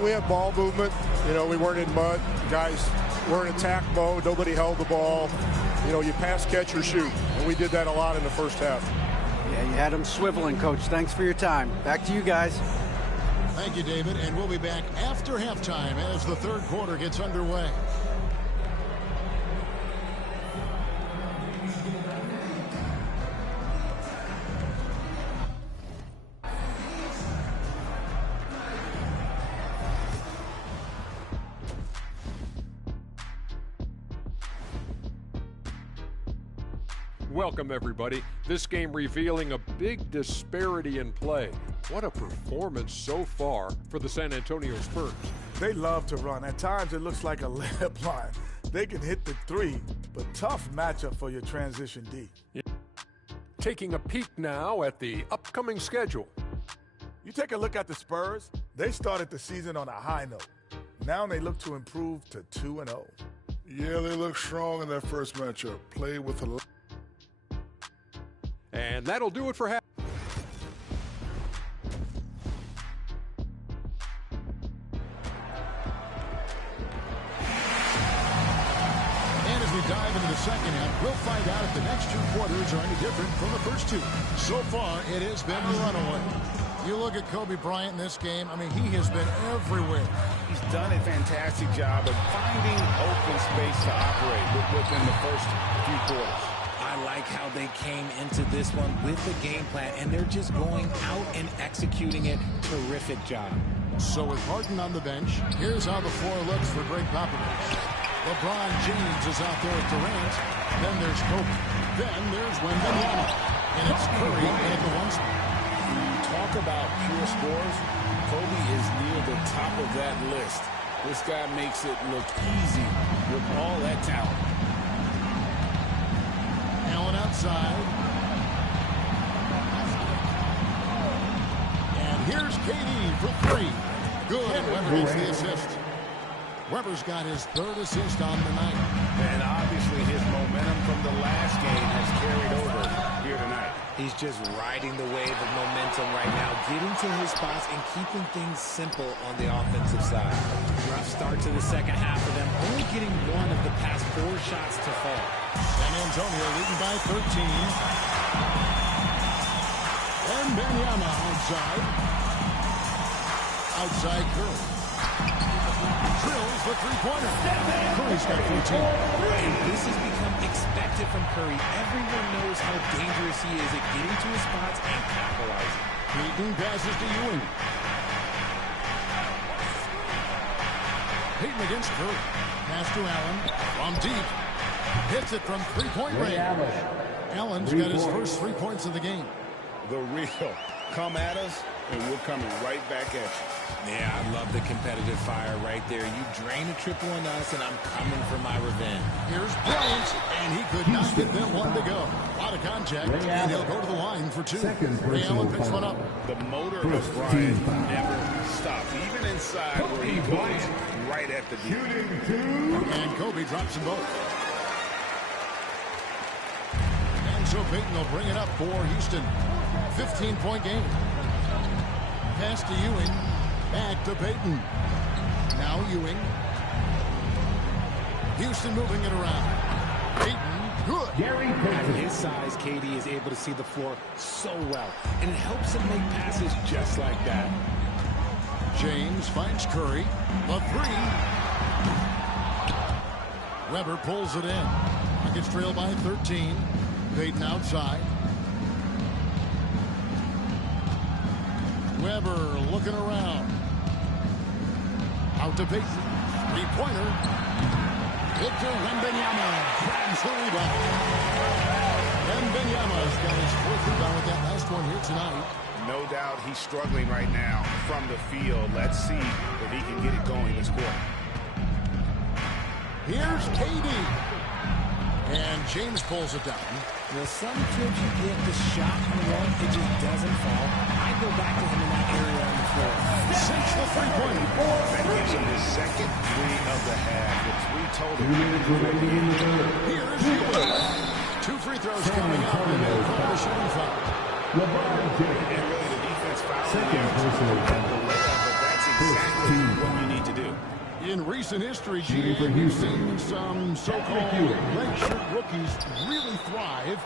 We had ball movement. You know, we weren't in mud. Guys were in attack mode. Nobody held the ball. You know, you pass, catch, or shoot. And we did that a lot in the first half. Yeah, you had them swiveling, Coach. Thanks for your time. Back to you guys. Thank you, David. And we'll be back after halftime as the third quarter gets underway. Welcome, everybody. This game revealing a big disparity in play. What a performance so far for the San Antonio Spurs. They love to run. At times, it looks like a layup line. They can hit the 3, but tough matchup for your transition D. Taking a peek now at the upcoming schedule. You take a look at the Spurs, they started the season on a high note. Now they look to improve to 2-0. Yeah, they look strong in that first matchup. Played with a... And that'll do it for half. And as we dive into the second half, we'll find out if the next two quarters are any different from the first two. So far, it has been a runaway. You look at Kobe Bryant in this game, I mean, he has been everywhere. He's done a fantastic job of finding open space to operate within the first few quarters. I like how they came into this one with the game plan, and they're just going out and executing it. Terrific job. So with Harden on the bench, here's how the floor looks for Greg Popovich. LeBron James is out there with Durant. Then there's Kobe. Then there's Wembanyama. And it's Curry at the one spot. Talk about pure scores. Kobe is near the top of that list. This guy makes it look easy with all that talent. Allen outside. And here's KD for three. Good, and Webber gets the assist. Webber's got his third assist on the night. And obviously his momentum from the last game has carried over here tonight. He's just riding the wave of momentum right now, getting to his spots and keeping things simple on the offensive side. Rough start to the second half for them, only getting one of the past 4 shots to fall. San Antonio leading by 13. And Wembanyama outside. Outside Curry. Drills the three-pointer. Curry's got 14. And this has become expected from Curry. Everyone knows how dangerous he is at getting to his spots and capitalizing. Peyton passes to Ewing. Peyton against Curry. Pass to Allen. From deep. Hits it from three-point range. Allen's got his first 3 points of the game. The real. Come at us, and we're coming right back at you. Yeah, I love the competitive fire right there. You drain a triple on us, and I'm coming for my revenge. Here's Bryant, and he could not get that one to go. A lot of contact, and he'll go to the line for 2. Ray Allen picks one up. The motor of Bryant never stops, even inside where he goes right at the deep. And Kobe drops them both. And so Peyton will bring it up for Houston. 15-point game. Pass to Ewing. Back to Peyton. Now Ewing. Houston moving it around. Peyton, good. At his size, KD is able to see the floor so well, and it helps him make passes just like that. James finds Curry. The three. Webber pulls it in. Nuggets trail by 13. Peyton outside. Webber looking around. Out to Peyton. Three-pointer. Victor Wembanyama grabs the rebound. Wembanyama's got his 4th rebound with that last one here tonight. No doubt he's struggling right now from the field. Let's see if he can get it going this quarter. Here's KD. And James pulls it down. Well, some trips you get the shot you want, it just doesn't fall. I go back to him in that area on the floor. Since the three-pointer. That gives him his second 3 of the half. With 3 total. Here's Ewing. 2 free throws coming up, and they'll call the shooting foul. And really the defense fouled him. But that's exactly what you need to do. In recent history, we've seen some so-called redshirt rookies really thrive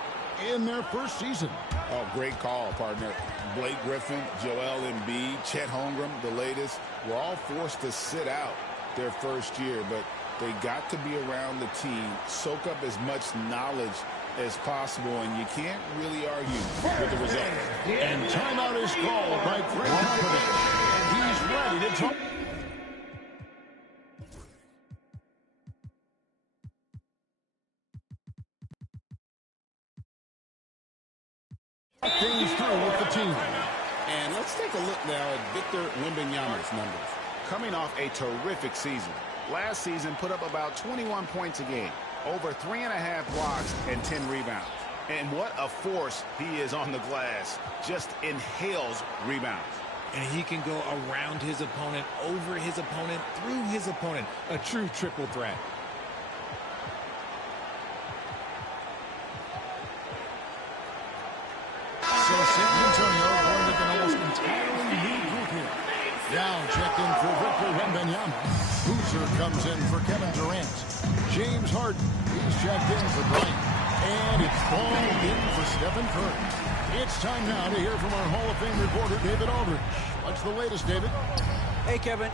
in their first season. Oh, great call, partner. Blake Griffin, Joel Embiid, Chet Holmgren, the latest, were all forced to sit out their first year, but they got to be around the team, soak up as much knowledge as possible, and you can't really argue with the result. And timeout is called by Greg Popovich, and he's ready to talk. Things through with the team. And let's take a look now at Victor Wembanyama's numbers. Coming off a terrific season. Last season put up about 21 points a game, over 3.5 blocks and 10 rebounds. And what a force he is on the glass. Just inhales rebounds. And he can go around his opponent, over his opponent, through his opponent. A true triple threat. So San Antonio going with an almost entirely new group here. Now checked in for Victor Wembanyama. Boozer comes in for Kevin Durant. James Harden, he's checked in for Bryant. And it's balled in for Stephen Curry. It's time now to hear from our Hall of Fame reporter, David Aldridge. What's the latest, David? Hey, Kevin.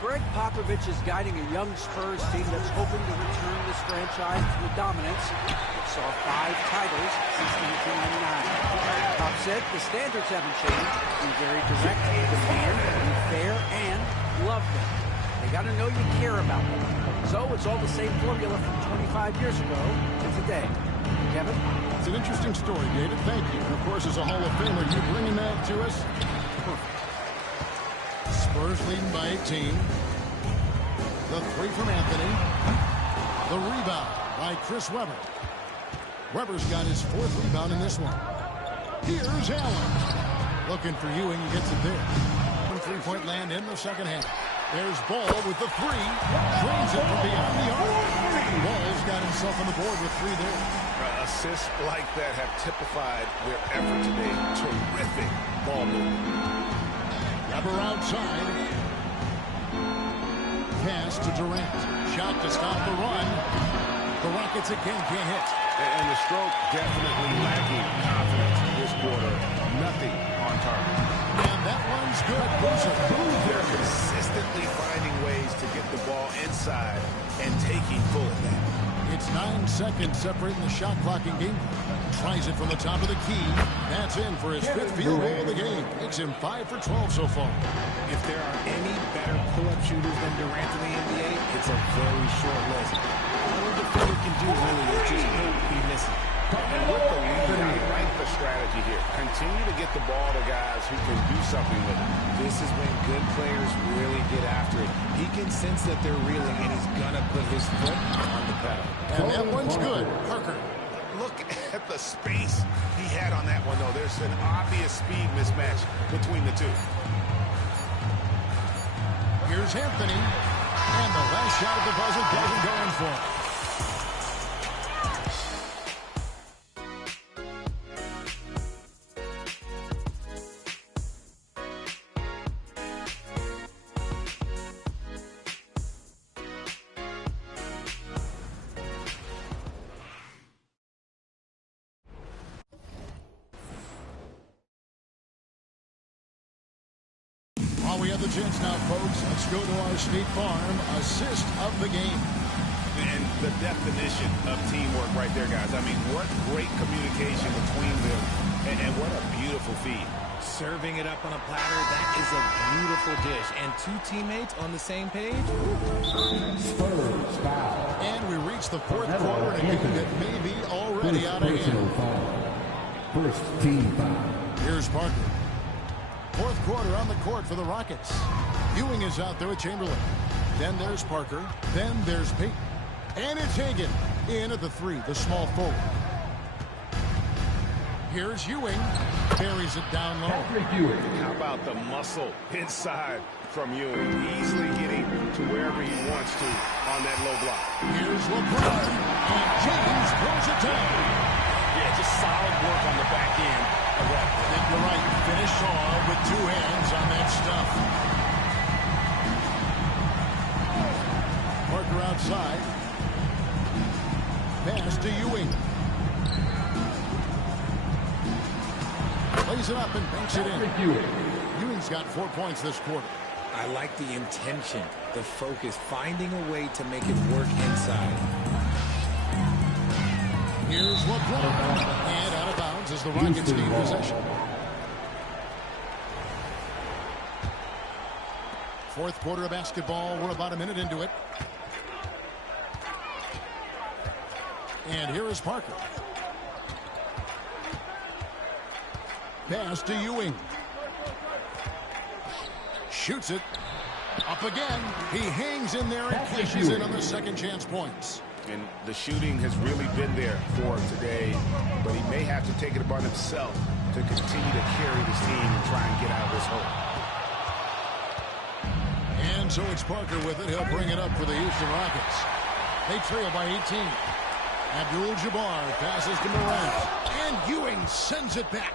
Greg Popovich is guiding a young Spurs team that's hoping to return this franchise to the dominance that saw 5 titles since 1999. Pop said the standards haven't changed. Be very direct, demand, be fair, and love them. They got to know you care about them. So it's all the same formula from 25 years ago to today. Kevin? It's an interesting story, David. Thank you. And of course, as a Hall of Famer, you bringing that to us? Perfect. Spurs leading by 18. The 3 from Anthony. The rebound by Chris Webber. Webber's got his 4th rebound in this one. Here's Allen. Looking for Ewing. He gets it there. 3-point land in the second half. There's Ball with the 3. Drains it from beyond the arc. Ball's got himself on the board with 3 there. Assists like that have typified their effort today. Terrific ball movement. Webber outside. Pass to Durant. Shot to stop the run. The Rockets again can't hit. And the stroke definitely lacking confidence this quarter. Nothing on target. And that one's good. They're consistently finding ways to get the ball inside and taking full advantage. It's 9 seconds separating the shot clock in game. Tries it from the top of the key. That's in for his 5th field goal of the game. Makes him 5 for 12 so far. If there are any better pull-up shooters than Durant in the NBA, it's a very short list. All a defender can do really is just hope he misses. And with the lead, I like the strategy here. Continue to get the ball to guys who can do something with it. This is when good players really get after it. He can sense that they're reeling, and he's going to put his foot on the pedal. And that one's good. Parker. Look at the space he had on that one, though. There's an obvious speed mismatch between the two. Here's Anthony. And the last shot at the buzzer doesn't go in for him. We have the chance now, folks. Let's go to our State Farm assist of the game. And the definition of teamwork right there, guys. I mean, what great communication between them. And what a beautiful feed. Serving it up on a platter, that is a beautiful dish. And 2 teammates on the same page. Spurs foul. And we reach the 4th quarter in a game that may be already out of hand. First team foul. Here's Parker. 4th quarter on the court for the Rockets. Ewing is out there with Chamberlain. Then there's Parker. Then there's Payton. And it's Hagan in at the 3, the small forward. Here's Ewing. Buries it down low. How about the muscle inside from Ewing? Easily getting to wherever he wants to on that low block. Here's LeBron. And James throws it down. Yeah, just solid work on the back end. I think you're right. Finish Shaw with 2 hands on that stuff. Parker outside. Pass to Ewing. Plays it up and banks it in. Ewing's got 4 points this quarter. I like the intention, the focus, finding a way to make it work inside. Here's LeBron. And out of bounds as the Rockets gain possession. 4th quarter of basketball. We're about a minute into it. And here is Parker. Pass to Ewing. Shoots it. Up again. He hangs in there and cashes in on the second chance points. And the shooting has really been there for him today, but he may have to take it upon himself to continue to carry this team and try and get out of this hole. And so it's Parker with it. He'll bring it up for the Houston Rockets. They trail by 18. Abdul-Jabbar passes to Morant. And Ewing sends it back.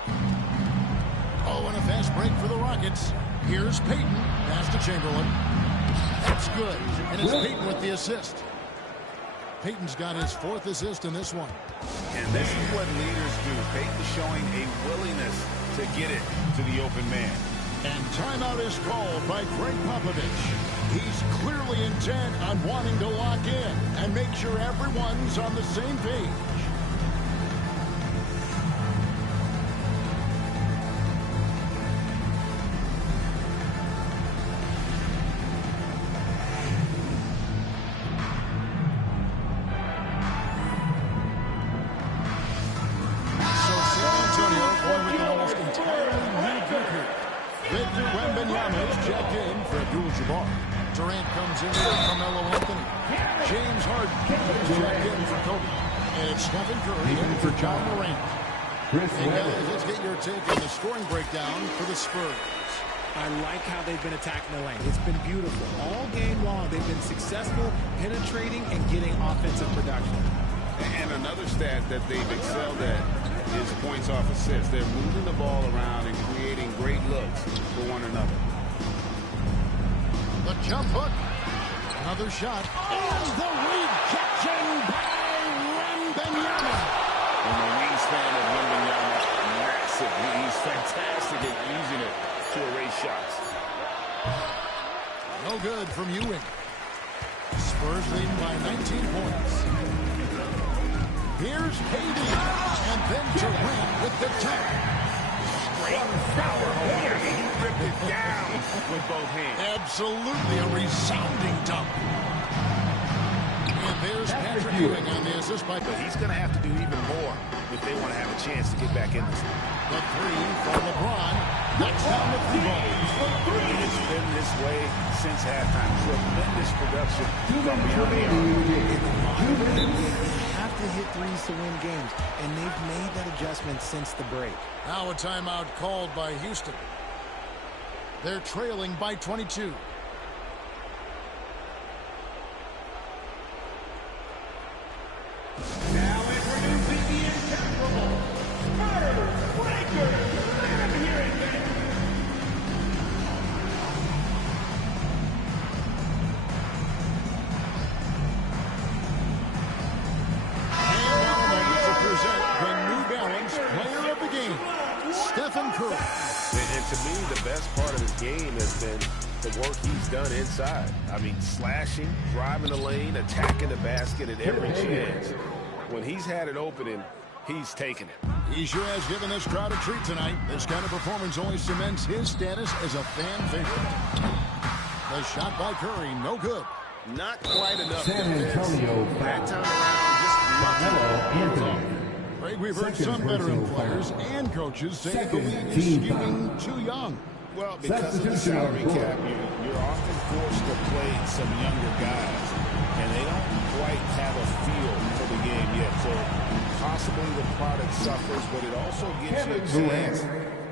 Oh, and a fast break for the Rockets. Here's Payton. Pass to Chamberlain. That's good. And it's Payton with the assist. Payton's got his 4th assist in this one. And this is what leaders do. Payton showing a willingness to get it to the open man. And timeout is called by Greg Popovich. He's clearly intent on wanting to lock in and make sure everyone's on the same page. Durant comes in for Carmelo Anthony. James Harden is checked in for Kobe. And it's Stephen Curry in for John Morant. And guys, let's get your take on the scoring breakdown for the Spurs. I like how they've been attacking the lane. It's been beautiful. All game long, they've been successful penetrating and getting offensive production. And another stat that they've excelled at is points off assists. They're moving the ball around and creating great looks for one another. The jump hook. Another shot. And the rejection by Wembanyama. And the wingspan of Wembanyama, massive. He's fantastic at using it to erase shots. No good from Ewing. Spurs leading by 19 points. Here's KD. And then Durant with the tap. He ripped it down with both hands. Absolutely a resounding dunk. And there's Patrick Ewing on the assist by. But he's going to have to do even more if they want to have a chance to get back in this. The 3 for LeBron. Knocks down the 3 ball. It's been this way since halftime. Tremendous production from beyond the arc. To hit threes to win games, and they've made that adjustment since the break. Now a timeout called by Houston. They're trailing by 22. Now introducing the incomparable Breaker. And here it is. Stephen Curry. And to me, the best part of his game has been the work he's done inside. I mean, slashing, driving the lane, attacking the basket at every chance. When he's had an opening, he's taken it. He sure has given this crowd a treat tonight. This kind of performance only cements his status as a fan favorite. The shot by Curry, no good. Not quite enough. San Antonio that time around, just Anthony. Greg, we've heard some veteran players and coaches say the league is skewing too young. Well, because of the salary cap, you're often forced to play some younger guys, and they don't quite have a feel for the game yet. So possibly the product suffers, but it also gives you a chance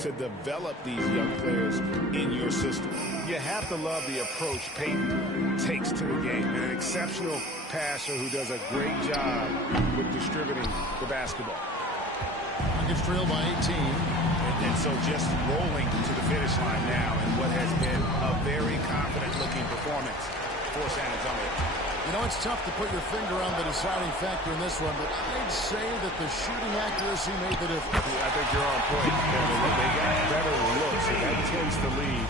to develop these young players in your system. You have to love the approach Payton takes to the game. An exceptional passer who does a great job with distributing the basketball. Rockets trail by 18. And so just rolling to the finish line now in what has been a very confident-looking performance for San Antonio. You know, it's tough to put your finger on the deciding factor in this one, but I'd say that the shooting accuracy made the difference. I think you're on point. They got better looks, and that tends to lead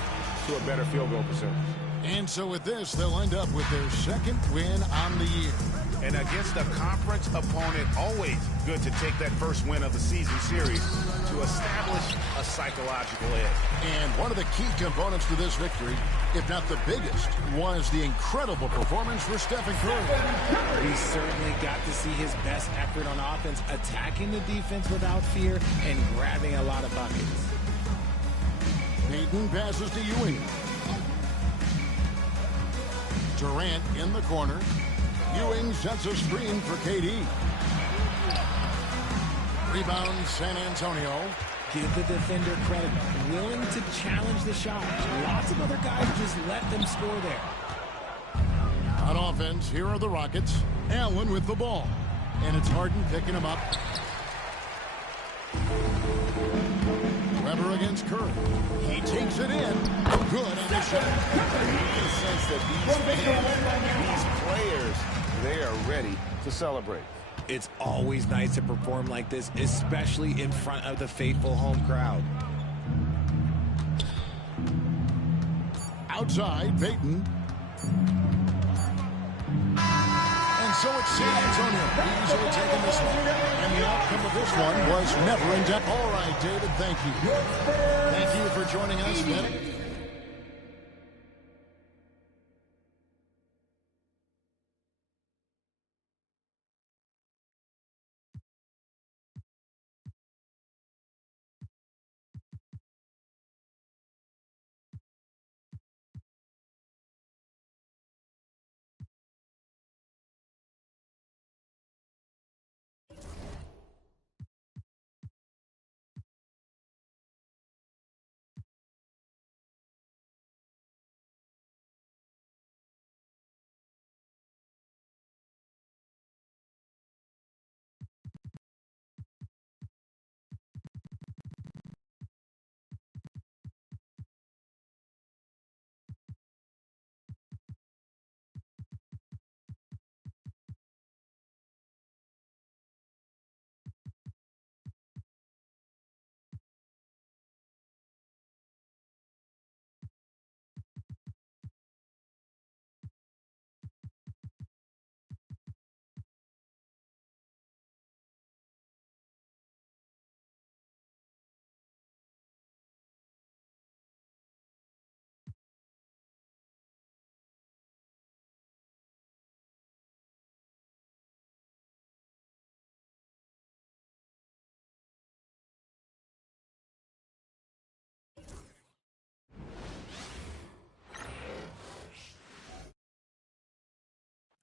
to a better field goal percentage. And so with this, they'll end up with their 2nd win on the year. And against a conference opponent, always good to take that first win of the season series to establish a psychological edge. And one of the key components to this victory, if not the biggest, was the incredible performance for Stephen Curry. He certainly got to see his best effort on offense, attacking the defense without fear and grabbing a lot of buckets. Payton passes to Ewing. Durant in the corner. Ewing sets a screen for KD. Rebound, San Antonio. Give the defender credit. Willing to challenge the shot. Lots of other guys just let them score there. On offense, here are the Rockets. Allen with the ball. And it's Harden picking him up. Weber against Curry. He takes it in. Good on the shot. You can sense that these players, they are ready to celebrate. It's always nice to perform like this, especially in front of the faithful home crowd. Outside, Payton. And so it's San Antonio easily taking this one. And the outcome of this one was never in doubt. All right, David, thank you. Thank you for joining us.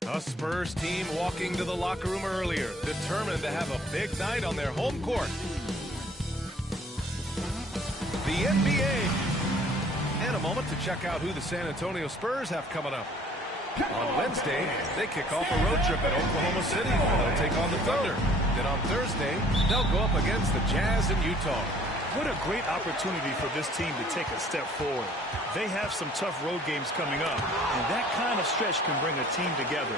A Spurs team walking to the locker room earlier, determined to have a big night on their home court. The NBA. And a moment to check out who the San Antonio Spurs have coming up. On Wednesday, they kick off a road trip at Oklahoma City, where they'll take on the Thunder. Then on Thursday, they'll go up against the Jazz in Utah. What a great opportunity for this team to take a step forward. They have some tough road games coming up, and that kind of stretch can bring a team together.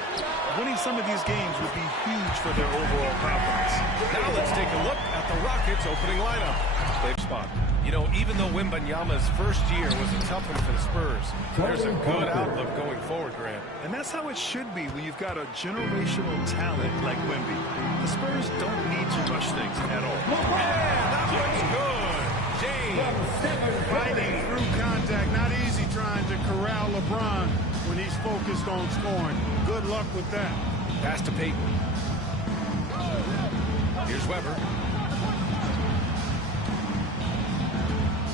Winning some of these games would be huge for their overall confidence. Now let's take a look at the Rockets' opening lineup. They've spot. You know, even though Wembanyama's first year was a tough one for the Spurs, there's a good outlook going forward, Grant. And that's how it should be when you've got a generational talent like Wemby. The Spurs don't need to rush things at all. And that one's good. Fighting through contact, not easy trying to corral LeBron when he's focused on scoring. Good luck with that. Pass to Payton. Here's Weber.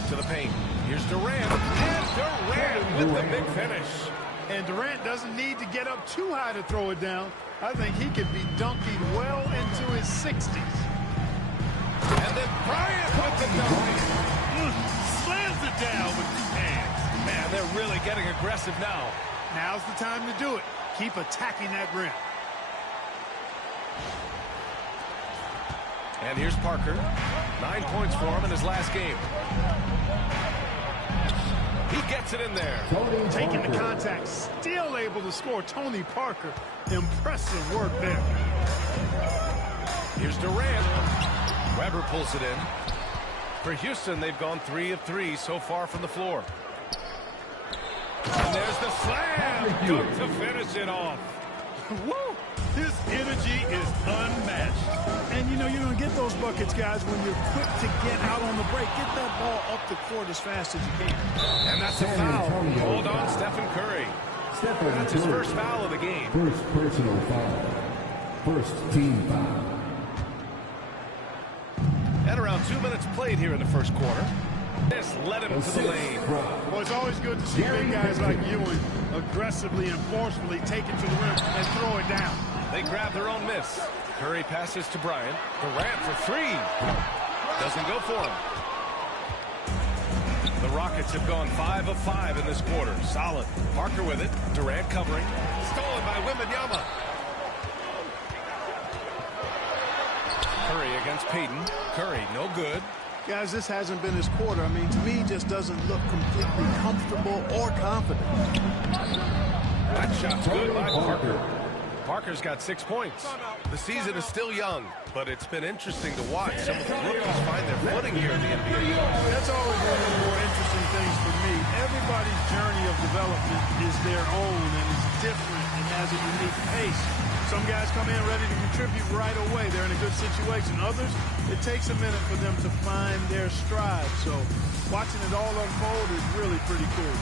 To the paint. Here's Durant. And Durant with the big finish. And Durant doesn't need to get up too high to throw it down. I think he could be dunking well into his 60s. And then Bryant with the dunk. Slams it down with his hands. Man, they're really getting aggressive now. Now's the time to do it. Keep attacking that rim. And here's Parker. 9 points for him in his last game. He gets it in there. Taking the contact, still able to score. Tony Parker, impressive work there. Here's Durant. Weber pulls it in. For Houston, they've gone 3 of 3 so far from the floor. And there's the slam. Good to finish it off. Woo! His energy is unmatched. And, you know, you're going to get those buckets, guys, when you're quick to get out on the break. Get that ball up the court as fast as you can. And that's a foul. Hold on, Stephen Curry. That's his first foul of the game. First personal foul. First team foul. And around 2 minutes played here in the first quarter. This led him to the lane. Well, it's always good to see big guys like Ewing aggressively and forcefully take it to the rim and throw it down. They grab their own miss. Curry passes to Bryant. Durant for three. Doesn't go for him. The Rockets have gone 5 of 5 in this quarter. Solid. Parker with it. Durant covering. Stolen by Wembanyama. Curry against Payton. Curry, no good. Guys, this hasn't been his quarter. I mean, to me, he just doesn't look completely comfortable or confident. That shot's good by Parker. Parker's got 6 points. The season is still young, but it's been interesting to watch some of the rookies find their footing here in the NBA. That's always one of the more interesting things for me. Everybody's journey of development is their own and is different and has a unique pace. Some guys come in ready to contribute right away. They're in a good situation. Others, it takes a minute for them to find their stride. So watching it all unfold is really pretty cool.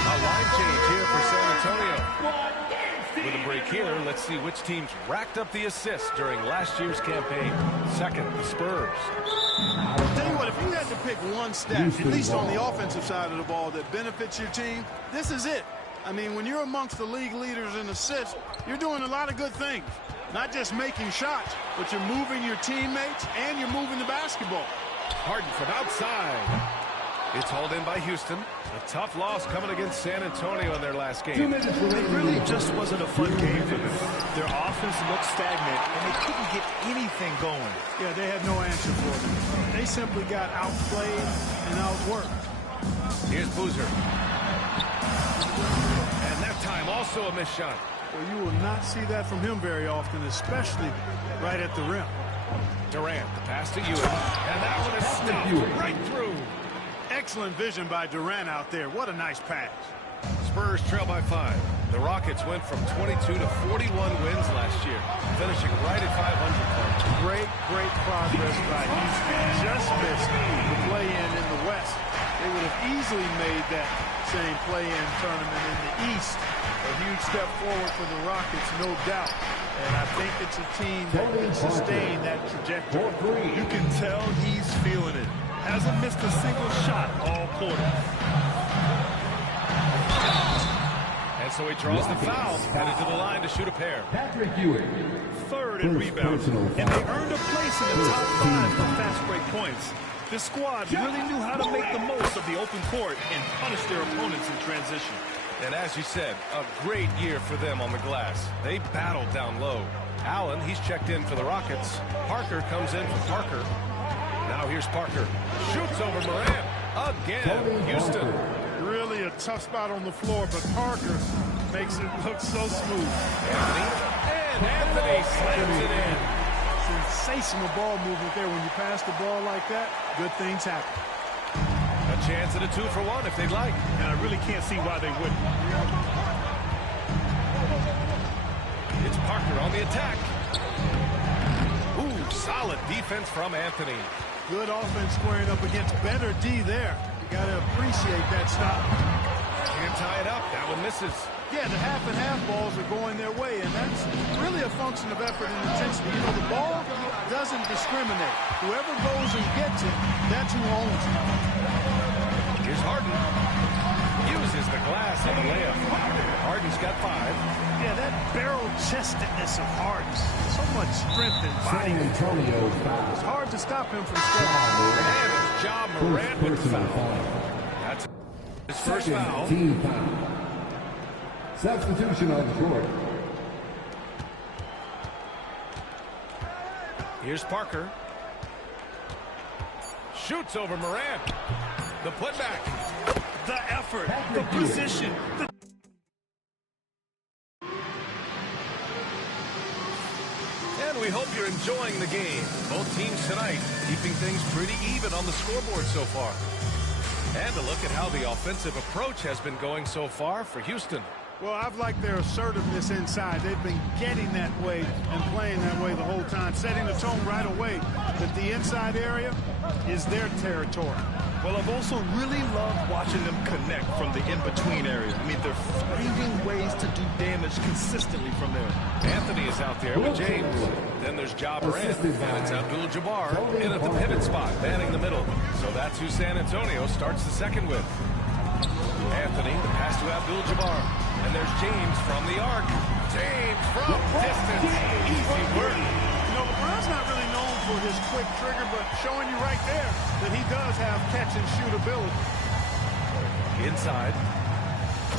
A line change here for San Antonio. With a break here, let's see which teams racked up the assists during last year's campaign. Second, the Spurs. I'll tell you what, if you had to pick one stat, at least on the offensive side of the ball, that benefits your team, this is it. I mean, when you're amongst the league leaders in assists, you're doing a lot of good things. Not just making shots, but you're moving your teammates and you're moving the basketball. Harden from outside. It's hauled in by Houston. A tough loss coming against San Antonio in their last game. It really just wasn't a fun game for them. Their offense looked stagnant, and they couldn't get anything going. Yeah, they had no answer for them. They simply got outplayed and outworked. Here's Boozer. And that time also a missed shot. Well, you will not see that from him very often, especially right at the rim. Durant, the pass to Ewing. And that one is stopped right through. Excellent vision by Durant out there. What a nice pass. Spurs trail by 5. The Rockets went from 22 to 41 wins last year, finishing right at 500 points. Great progress by Houston. Just missed the play-in in the West. They would have easily made that same play-in tournament in the East. A huge step forward for the Rockets, no doubt. And I think it's a team that can sustain that trajectory. You can tell he's feeling it. Hasn't missed a single shot all quarter. And so he draws the foul, headed to the line to shoot a pair. Patrick Ewing. Third in rebounds, and they earned a place in the top 5 for fast break points. The squad really knew how to make the most of the open court and punish their opponents in transition. And as you said, a great year for them on the glass. They battled down low. Allen, he's checked in for the Rockets. Parker comes in for Parker. Now here's Parker. Shoots over Morant. Again, Houston. Really a tough spot on the floor, but Parker makes it look so smooth. Anthony slams it in. Sensational ball movement there. When you pass the ball like that, good things happen. A chance at a 2-for-1 if they'd like. And I really can't see why they wouldn't. It's Parker on the attack. Ooh, solid defense from Anthony. Good offense squaring up against better D there. You got to appreciate that stop. Can't tie it up. That one misses. Yeah, the half and half balls are going their way, and that's really a function of effort and intensity. You know, the ball doesn't discriminate. Whoever goes and gets it, that's who owns it. Here's Harden. Uses the glass on the layup. Harden's got 5. Yeah, that barrel-chestedness of Harden. So much strength and body. It's hard to stop him from scoring. And it's Ja Morant with the foul. That's his first foul. Team foul. Substitution on the court. Here's Parker. Shoots over Morant. The putback. The effort, the position, And we hope you're enjoying the game. Both teams tonight keeping things pretty even on the scoreboard so far. And a look at how the offensive approach has been going so far for Houston. Well, I've liked their assertiveness inside. They've been getting that way and playing that way the whole time, setting the tone right away that the inside area is their territory. Well, I've also really loved watching them connect from the in-between area. I mean, they're finding ways to do damage consistently from there. Anthony is out there with James. Then there's Ja Morant, and it's Abdul-Jabbar in at the pivot spot, manning the middle. So that's who San Antonio starts the second with. Anthony, the pass to Abdul-Jabbar. And there's James from the arc. James from distance. Easy work. You know, LeBron's not really known for his quick trigger, but showing you right there that he does have catch and shoot ability. Inside.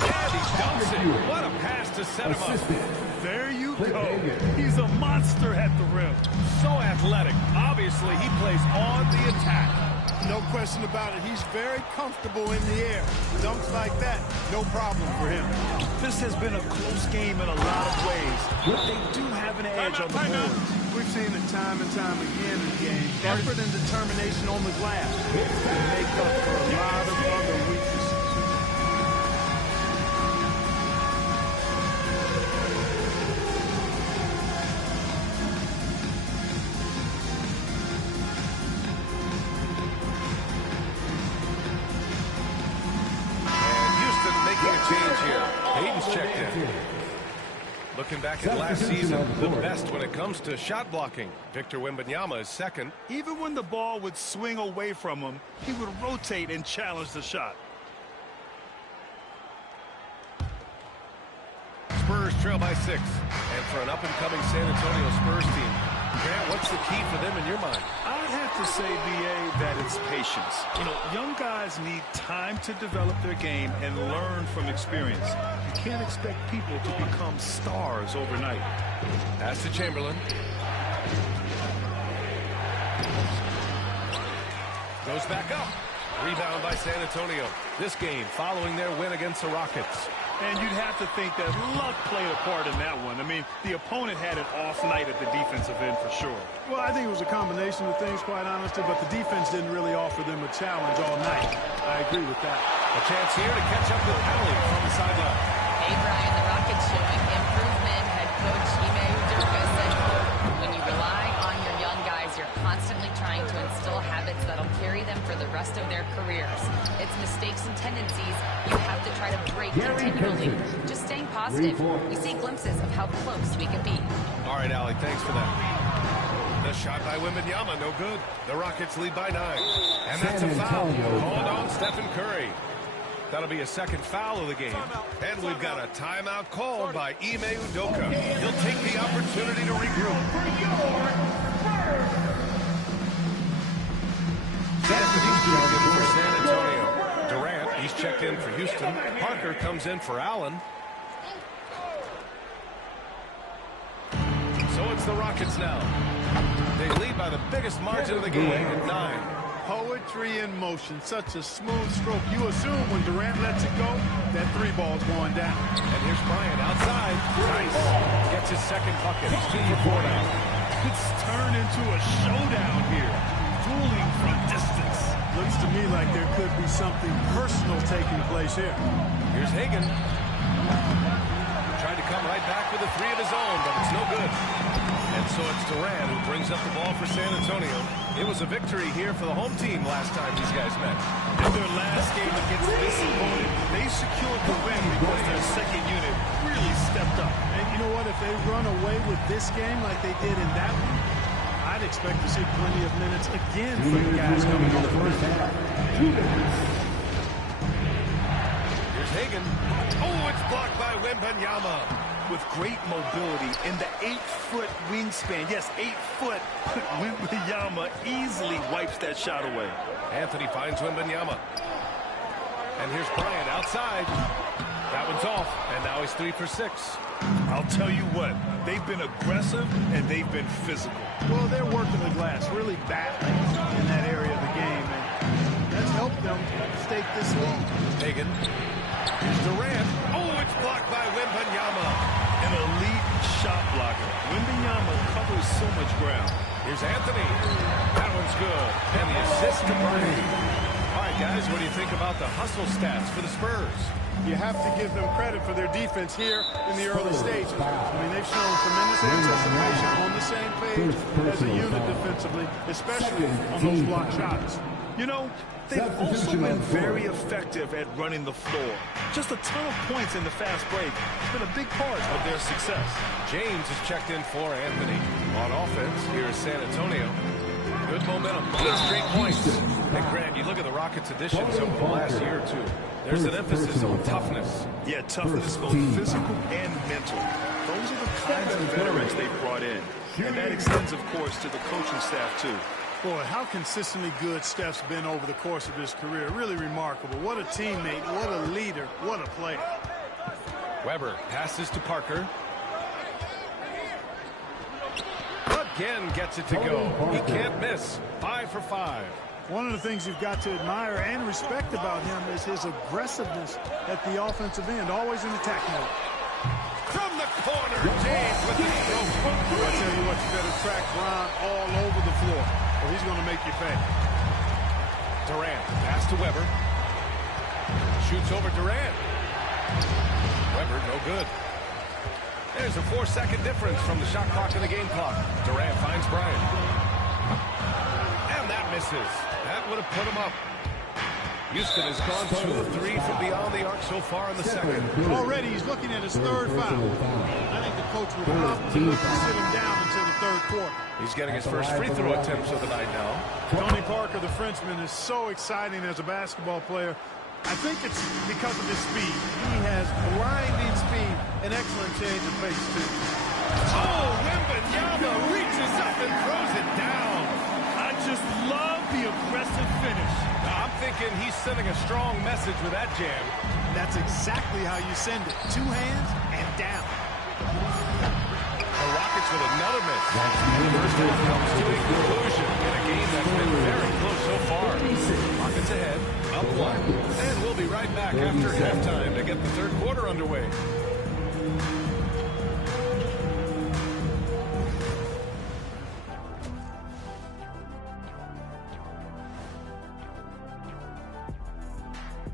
And he dumps it. What a pass to set him up. There you go. He's a monster at the rim. So athletic. Obviously, he plays on the attack. No question about it. He's very comfortable in the air. Dunks like that, no problem for him. This has been a close game in a lot of ways, but they do have an edge on the boards. We've seen it time and time again in games. Effort and determination on the glass to make up for a lot of other weaknesses. Checked in. Looking back at last season, the best when it comes to shot blocking. Victor Wembanyama is second. Even when the ball would swing away from him, he would rotate and challenge the shot. Spurs trail by 6. And for an up-and-coming San Antonio Spurs team, Grant, what's the key for them in your mind? I'd have to say, B.A., that it's patience. You know, young guys need time to develop their game and learn from experience. You can't expect people to become stars overnight. Pass to Chamberlain. Goes back up. Rebound by San Antonio. This game following their win against the Rockets. And you'd have to think that luck played a part in that one. I mean, the opponent had an off night at the defensive end for sure. Well, I think it was a combination of things, quite honestly, but the defense didn't really offer them a challenge all night. I agree with that. A chance here to catch up with Allen from the sideline. Hey, Brian, the Rockets showing improvement. Head coach Ime Udoka said, when you rely on your young guys, you're constantly trying to instill habits that'll carry them for the rest of their careers. It's mistakes and tendencies you have to try to break continually. Just staying positive. We see glimpses of how close we can be. All right, Allie, thanks for that. The shot by Wembanyama, no good. The Rockets lead by 9. And that's a foul called on Stephen Curry. That'll be a second foul of the game. And we've got a timeout called by Ime Udoka. He'll take the opportunity to regroup. Anthony's checked in for San Antonio. Durant, he's checked in for Houston. Parker comes in for Allen. So it's the Rockets now. They lead by the biggest margin of the game at 9. Poetry in motion. Such a smooth stroke. You assume when Durant lets it go, that 3 ball's going down. And here's Bryant outside. Nice. Gets his second bucket. He's 2 for 4 now. It's turned into a showdown here. Dueling from distance. Looks to me like there could be something personal taking place here. Here's Hagan. Trying to come right back with a 3 of his own, but it's no good. And so it's Durant who brings up the ball for San Antonio. It was a victory here for the home team last time these guys met. In their last game against this opponent, they secured the win because their second unit really stepped up. And you know what? If they run away with this game like they did in that one, I'd expect to see plenty of minutes again for the guys coming in the first half. Here's Hagan. Oh, it's blocked by Wembanyama. With great mobility in the 8-foot wingspan. Yes, 8 foot. Wembanyama easily wipes that shot away. Anthony finds Wembanyama. And here's Bryant outside. That one's off, and now he's 3 for 6. I'll tell you what, they've been aggressive and they've been physical. Well, they're working the glass, really battling in that area of the game, and that's helped them stake this lead. Hagan. Here's Durant. Oh, it's blocked by Wembanyama. An elite shot blocker. Wembanyama covers so much ground. Here's Anthony. That one's good. And the assist to Bryant. All right, Guys, what do you think about the hustle stats for the Spurs? You have to give them credit for their defense here in the early stages. I mean, they've shown tremendous anticipation, on the same page as a unit defensively, especially on those block shots. You know, they've also been very effective at running the floor. Just a ton of points in the fast break. It's been a big part of their success. James is checked in for Anthony. On offense, here is San Antonio. Good momentum, good straight points. And Grant, you look at the Rockets' additions over the last year or two. There's an emphasis on toughness. Yeah, toughness, both physical and mental. Those are the kinds of veterans they brought in. And that extends, of course, to the coaching staff, too. Boy, how consistently good Steph's been over the course of his career. Really remarkable. What a teammate, what a leader, what a player. Weber passes to Parker. Again gets it to go. He can't miss. 5 for 5. One of the things you've got to admire and respect about him is his aggressiveness at the offensive end, always in attack mode. From the corner, James with the stroke. I tell you what, you better track Bron all over the floor, or he's going to make you pay. Durant, pass to Weber. Shoots over Durant. Weber, no good. There's a 4-second difference from the shot clock and the game clock. Durant finds Bryant. And that misses. That would have put him up. Houston has gone 2 of 3 from beyond the arc so far in the second. Already he's looking at his third foul. I think the coach would probably look to sit him down until the third quarter. He's getting his first free throw attempts of the night now. Tony Parker, the Frenchman, is so exciting as a basketball player. I think it's because of his speed. He has blinding speed and excellent change of pace, too. Oh, Wembanyama reaches up and throws it down. I just love the aggressive finish. I'm thinking he's sending a strong message with that jam. That's exactly how you send it. 2 hands and down. The Rockets with another miss. And the first half comes to a conclusion in a game that's been very close so far. Rockets ahead, up 1. And we'll be right back after halftime to get the third quarter underway.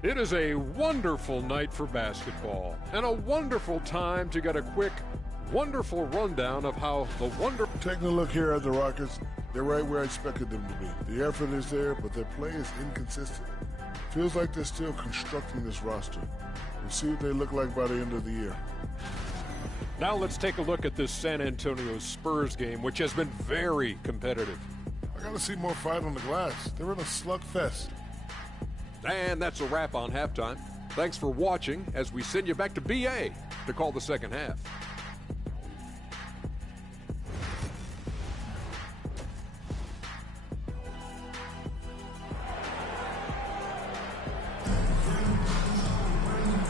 It is a wonderful night for basketball and a wonderful time to get a quick, wonderful rundown of how the Taking a look here at the Rockets, they're right where I expected them to be. The effort is there, but their play is inconsistent. Feels like they're still constructing this roster. We'll see what they look like by the end of the year. Now let's take a look at this San Antonio Spurs game, which has been very competitive. I got to see more fight on the glass. They're in a slugfest. And that's a wrap on halftime. Thanks for watching as we send you back to BA to call the second half.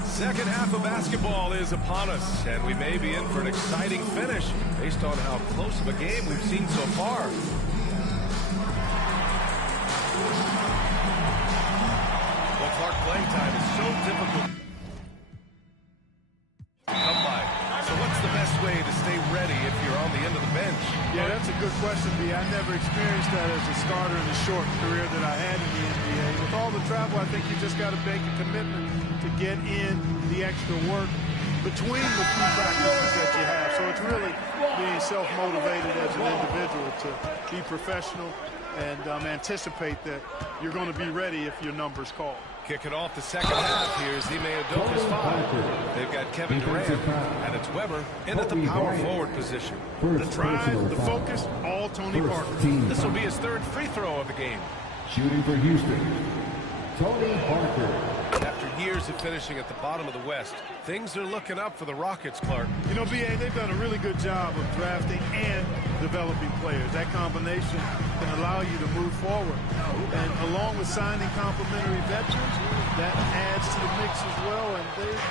Second half of basketball is upon us, and we may be in for an exciting finish based on how close of a game we've seen so far. Well, Clark, playing time is so difficult to come by. So what's the best way to stay ready if you're on the end of the bench? Yeah, that's a good question, B. I never experienced that as a starter in the short career that I had in the NBA. With all the travel, I think you just got to make a commitment to get in the extra work between the few practices that you have. So it's really being self-motivated as an individual to be professional and anticipate that you're going to be ready if your number's called. Kicking off the second half, here's Ime Udoka's 5. They've got Kevin Durant, and it's Weber in at the power forward position. The drive, the focus, all Tony Parker. This will be his third free throw of the game. Shooting for Houston, Tony Parker. After years of finishing at the bottom of the West, things are looking up for the Rockets, Clark. You know, B.A., they've done a really good job of drafting and developing players. That combination can allow you to move forward. And along with signing complementary veterans, that adds to the mix as well. And they've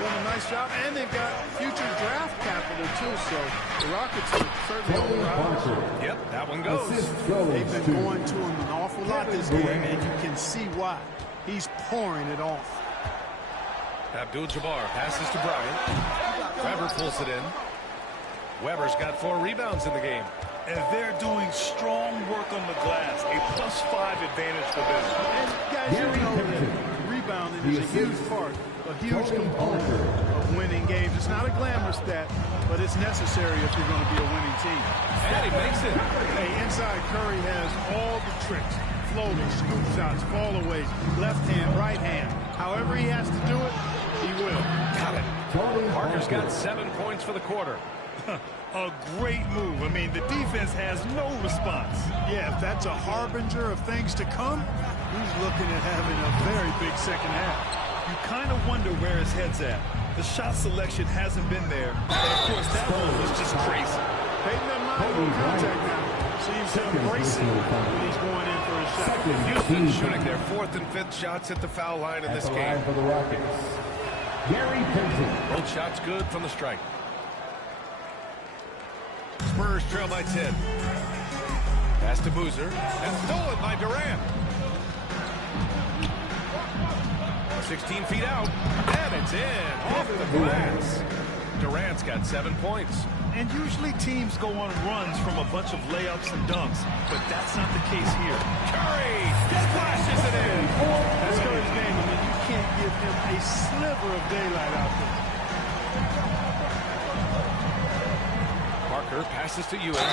done a nice job. And they've got future draft capital, too. So the Rockets are certainly on the rise. Yep, that one goes. They've been going to him an awful lot this game, and you can see why. He's pouring it off. Abdul-Jabbar passes to Bryant. Weber pulls it in. Weber's got 4 rebounds in the game. and they're doing strong work on the glass. A +5 advantage for them. And guys, you know that rebounding is a huge part, a huge component of winning games. It's not a glamorous stat, but it's necessary if you're going to be a winning team. And he makes it. Hey, inside Curry has all the tricks. Floaters, scoop shots, fall aways, left hand, right hand. However he has to do it, he will. Got it. Parker's got 7 points for the quarter. A great move. I mean, the defense has no response. Yeah, if that's a harbinger of things to come, he's looking at having a very big second half. You kind of wonder where his head's at. The shot selection hasn't been there. And of course, that one was just crazy. Peyton doesn't mind on contact now. Seems to embrace it when he's going in for a shot. Houston shooting their 4th and 5th shots at the foul line in this game. For the Rockets, Gary Payton. Both shots good from the strike. Spurs trail by 10. Pass to Boozer, and stolen by Durant. 16 feet out, and it's in, off the glass. Durant's got 7 points. And usually teams go on runs from a bunch of layups and dunks, but that's not the case here. Curry splashes it in. That's Curry's game. I mean, you can't give him a sliver of daylight out there. Parker passes to Ewing,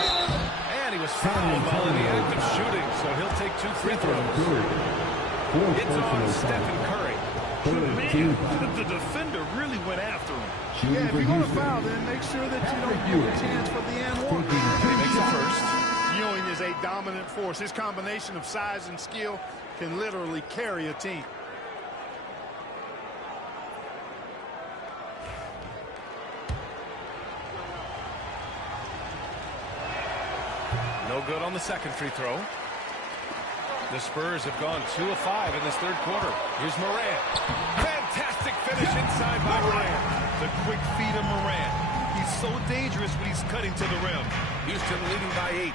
and he was fouled while in the act of shooting, so he'll take 2 free throws. It's on Stephen Curry. Man, the defender really went after him. Yeah, if you're going to foul, then make sure that you don't give a chance for the and one. And he makes it first. Ewing is a dominant force. His combination of size and skill can literally carry a team. No good on the second free throw. The Spurs have gone 2 of 5 in this third quarter. Here's Morant. Fantastic finish inside by Morant. The quick feed of Morant. He's so dangerous when he's cutting to the rim. Houston leading by 8.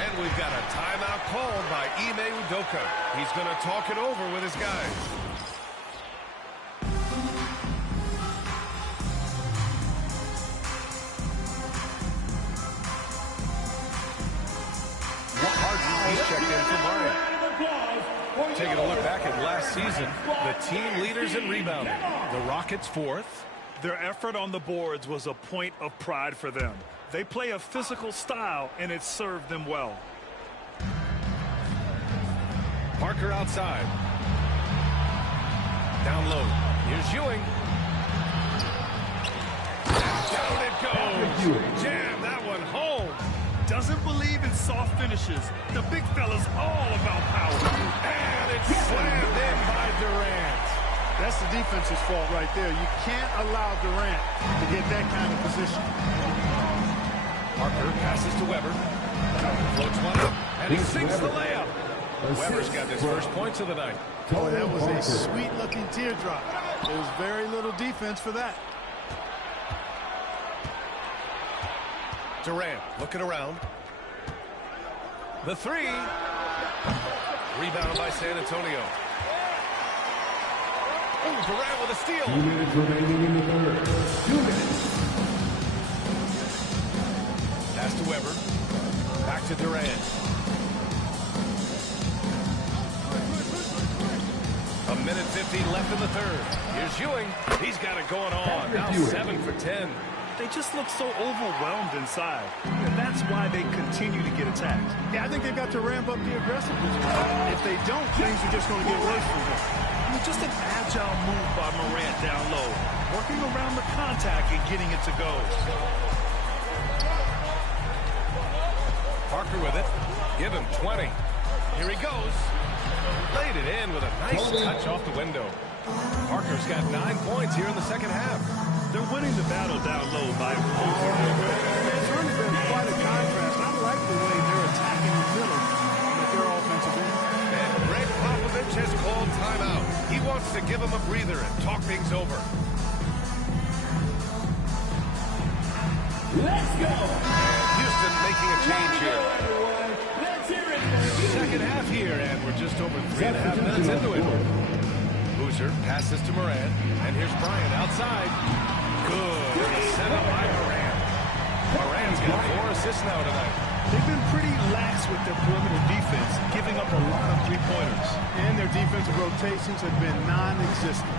And we've got a timeout called by Ime Udoka. He's going to talk it over with his guys. He's checked in for Bryant. Taking a look back at last season, the team leaders in rebounding. The Rockets 4th. Their effort on the boards was a point of pride for them. They play a physical style, and it served them well. Parker outside. Down low. Here's Ewing. Down it goes. Jam that one home. Doesn't believe in soft finishes. The big fella's all about power. And it's slammed in by Durant. That's the defense's fault right there. You can't allow Durant to get that kind of position. Parker passes to Weber. Floats one up, and he sinks the layup. Weber's got his first points of the night. Oh, that was a sweet-looking teardrop. There's very little defense for that. Durant looking around. The three. Rebound by San Antonio. Oh, Durant with a steal. 2 minutes remaining in the third. 2 minutes. Pass to Weber. Back to Durant. A minute 15 left in the third. Here's Ewing. He's got it going on. Now 7 for 10. They just look so overwhelmed inside. And that's why they continue to get attacked. Yeah, I think they've got to ramp up the aggressiveness. If they don't, things are just going to get worse for them. I mean, just an agile move by Morant down low. Working around the contact and getting it to go. Parker with it. Give him 20. Here he goes. Laid it in with a nice touch off the window. Parker's got 9 points here in the second half. They're winning the battle down low by imposing their will. It's really been quite a contrast. I like the way they're attacking the middle with their offensive end. And Greg Popovich has called timeout. He wants to give them a breather and talk things over. Let's go! Houston making a change here. Let's hear it. Second half here, and we're just over 3.5 minutes into it. Boozer passes to Morant, and here's Bryant outside. Good. Set up by Morant. Morant's got 4 assists now tonight. They've been pretty lax with their perimeter defense, giving up a lot of three-pointers. And their defensive rotations have been non-existent.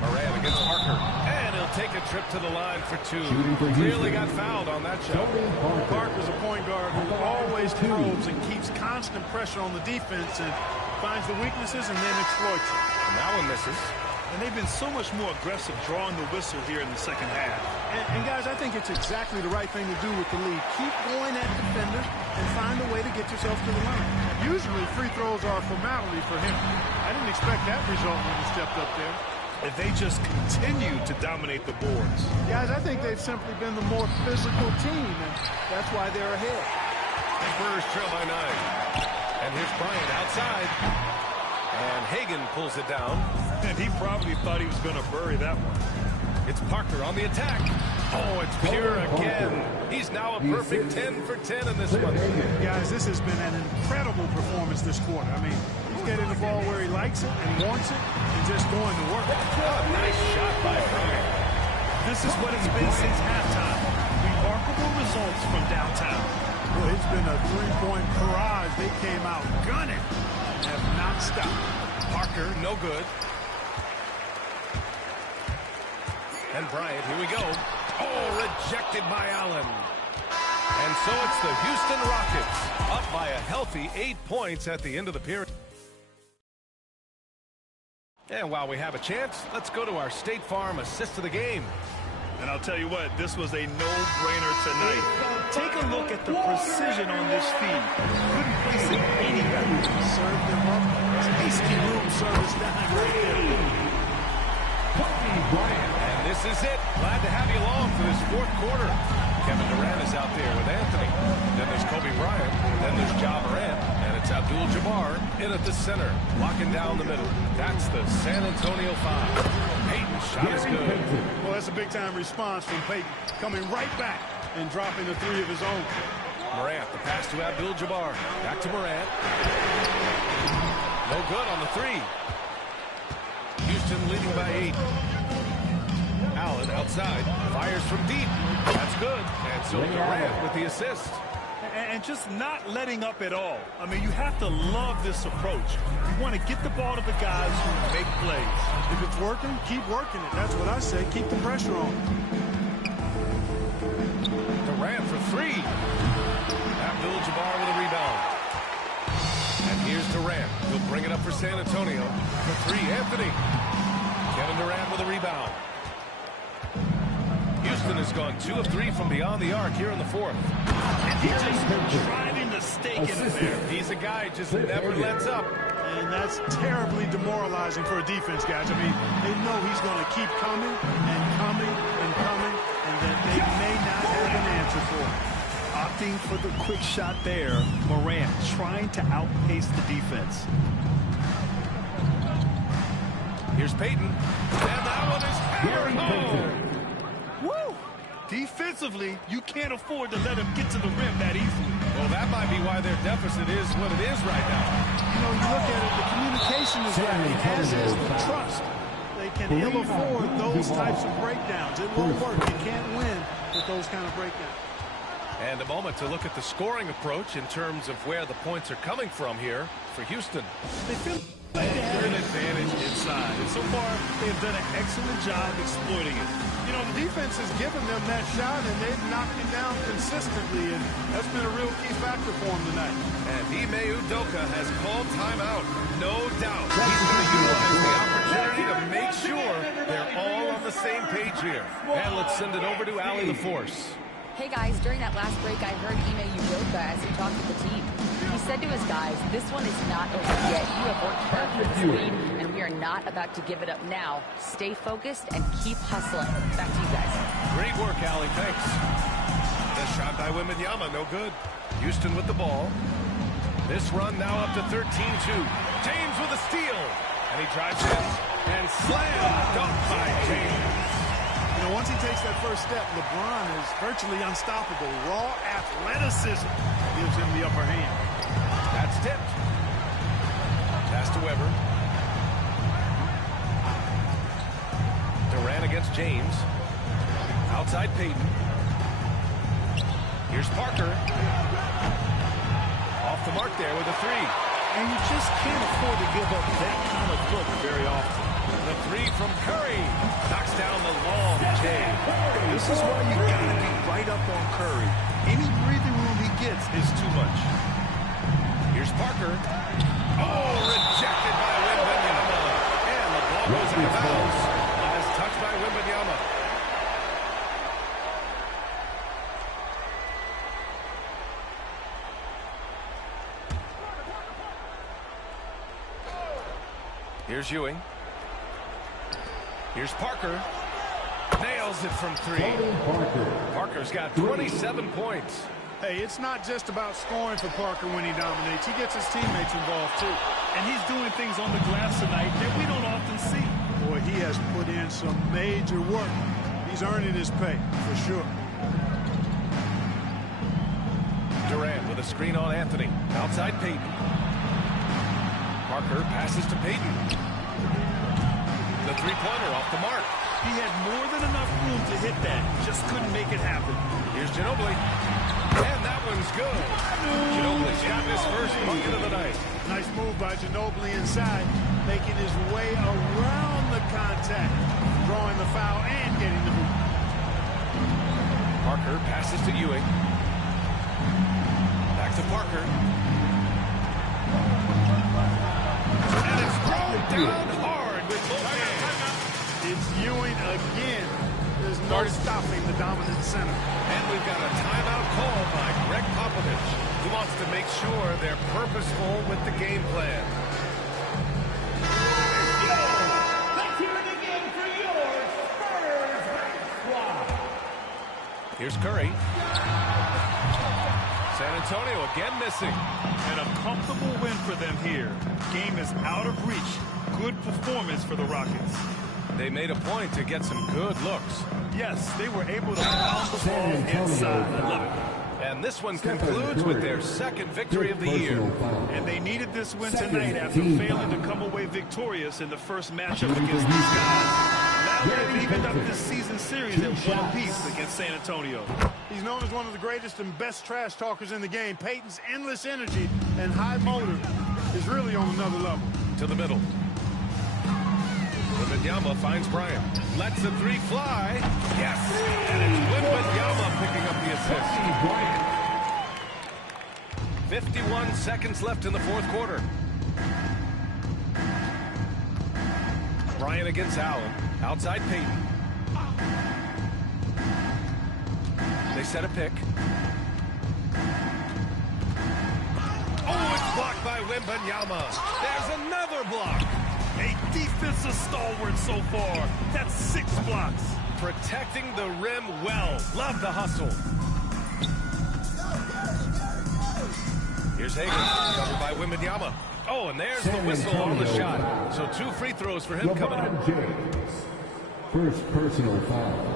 Moran against Parker. And he'll take a trip to the line for two. Clearly got fouled on that shot. Parker's a point guard who always probes and keeps constant pressure on the defense and finds the weaknesses and then exploits it. And that one misses. And they've been so much more aggressive drawing the whistle here in the second half. And guys, I think it's exactly the right thing to do with the lead. Keep going at defenders and find a way to get yourself to the line. Usually free throws are a formality for him. I didn't expect that result when he stepped up there. If they just continue to dominate the boards. Guys, I think they've simply been the more physical team, and that's why they're ahead. Spurs trail by 9. And here's Bryant outside. And Hagan pulls it down. And he probably thought he was going to bury that one. It's Parker on the attack. Oh, it's Pure again. He's now a perfect 10 for 10 in this one. Guys, this has been an incredible performance this quarter. I mean, he's getting the ball where he likes it and wants it and just going to work. Oh, nice shot by Bryant. This is what it's been since halftime. Remarkable results from downtown. Well, it's been a three-point barrage. They came out gunning and have not stopped. Parker, no good. And Bryant, here we go. Oh, rejected by Allen. And so it's the Houston Rockets up by a healthy 8 points at the end of the period. And while we have a chance, let's go to our State Farm assist of the game. And I'll tell you what, this was a no-brainer tonight. Take a look at the precision on this feed. Couldn't place it any better. Served him up. Tasty room service dime right there. And this is it. Glad to have you along for this fourth quarter. Kevin Durant is out there with Anthony. Then there's Kobe Bryant. Then there's Ja Morant. And it's Abdul-Jabbar in at the center, locking down the middle. That's the San Antonio 5. Payton's shot is good. Well, that's a big-time response from Payton, coming right back and dropping a three of his own. Morant, the pass to Abdul-Jabbar. Back to Morant. No good on the three. Houston leading by 8. Allen outside, fires from deep. That's good. And so Durant with the assist. And just not letting up at all. I mean, you have to love this approach. You want to get the ball to the guys who make plays. If it's working, keep working it. That's what I say. Keep the pressure on. Durant for 3. Abdul-Jabbar with a rebound. And here's Durant. He'll bring it up for San Antonio. For 3, Anthony. Kevin Durant with a rebound. Houston has gone 2 of 3 from beyond the arc here in the fourth. And he's just driving the stake in it there. He's a guy just never lets up. And that's terribly demoralizing for a defense, guys. I mean, they know he's going to keep coming and coming and coming, and that they may not have an answer for it. Opting for the quick shot there. Morant trying to outpace the defense. Here's Payton. And that one is hammered. Woo! Defensively, you can't afford to let him get to the rim that easily. Well, that might be why their deficit is what it is right now. You know, you look at it, the communication is lacking, as is the trust. They can ill afford those types of breakdowns. It won't work. You can't win with those kind of breakdowns. And a moment to look at the scoring approach in terms of where the points are coming from here for Houston. They feel like they have an advantage inside. And so far, they have done an excellent job exploiting it. You know, the defense has given them that shot, and they've knocked it down consistently, and that's been a real key factor for them tonight. And Ime Udoka has called timeout. No doubt. He's going to utilize the opportunity to make sure they're all on the same page here. And let's send it over to Allie LaForce. Hey guys, during that last break, I heard Ime Udoka as he talked to the team. He said to his guys, this one is not over yet. You have worked hard for this lead, and we are not about to give it up now. Stay focused and keep hustling. Back to you guys. Great work, Allie. Thanks. The shot by Wembanyama, no good. Houston with the ball. This run now up to 13-2. James with a steal. And he drives in. And slam dunk by James. You know, once he takes that first step, LeBron is virtually unstoppable. Raw athleticism gives him the upper hand. That's tipped. Pass to Weber. Durant against James. Outside Payton. Here's Parker. Off the mark there with a three. And you just can't afford to give up that kind of look very often. The three from Curry. Knocks down the long J. This is why you got to be right up on Curry. Any breathing room he gets is too much. Here's Parker. Oh, rejected by Wembanyama. And the ball goes out of bounds. Last touch by Wembanyama. Here's Ewing. Here's Parker. Nails it from three. Parker's got 27 points. Hey, it's not just about scoring for Parker when he dominates. He gets his teammates involved, too. And he's doing things on the glass tonight that we don't often see. Boy, he has put in some major work. He's earning his pay, for sure. Durant with a screen on Anthony. Outside Peyton. Parker passes to Peyton. The three-pointer off the mark. He had more than enough room to hit that. Just couldn't make it happen. Here's Ginobili. And that one's good. Ginobili's got his first bucket of the night. Nice move by Ginobili inside, making his way around the contact, drawing the foul and getting the boot. Parker passes to Ewing. Back to Parker. And it's thrown down hard with both hands. It's Ewing again. There's no stopping the dominant center. And we've got a timeout call by Greg Popovich, who wants to make sure they're purposeful with the game plan. Let's hear it again for your Spurs squad. Here's Curry. San Antonio again missing. And a comfortable win for them here. Game is out of reach. Good performance for the Rockets. They made a point to get some good looks. Yes, they were able to pound the ball inside. I love it. And this one concludes with their second victory of the year. And they needed this win tonight after failing to come away victorious in the first matchup against these guys. Now they've evened up this season series at one apiece against San Antonio. He's known as one of the greatest and best trash talkers in the game. Peyton's endless energy and high motor is really on another level. To the middle. Wembanyama finds Bryant. Lets the three fly. Yes! And it's Wembanyama picking up the assist. 51 seconds left in the fourth quarter. Bryant against Allen. Outside Peyton. They set a pick. Oh, it's blocked by Wembanyama. There's another block. A defensive stalwart so far. That's 6 blocks. Protecting the rim well. Love the hustle. Here's Hagan, covered by Wembanyama. Oh, and there's the whistle on the shot. So 2 free throws for him coming up. James. First personal foul.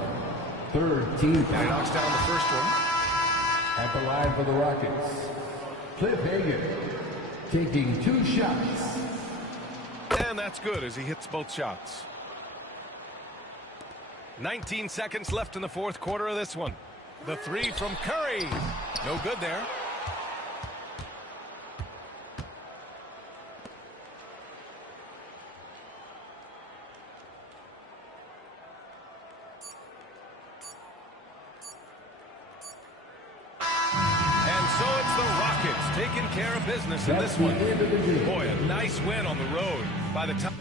Third team foul. He knocks down the first one. At the line for the Rockets, Cliff Hagan taking 2 shots. And that's good as he hits both shots. 19 seconds left in the fourth quarter of this one. The three from Curry. No good there. And so it's the Rockets taking care of business in this one. Boy, a nice win on the road. By the time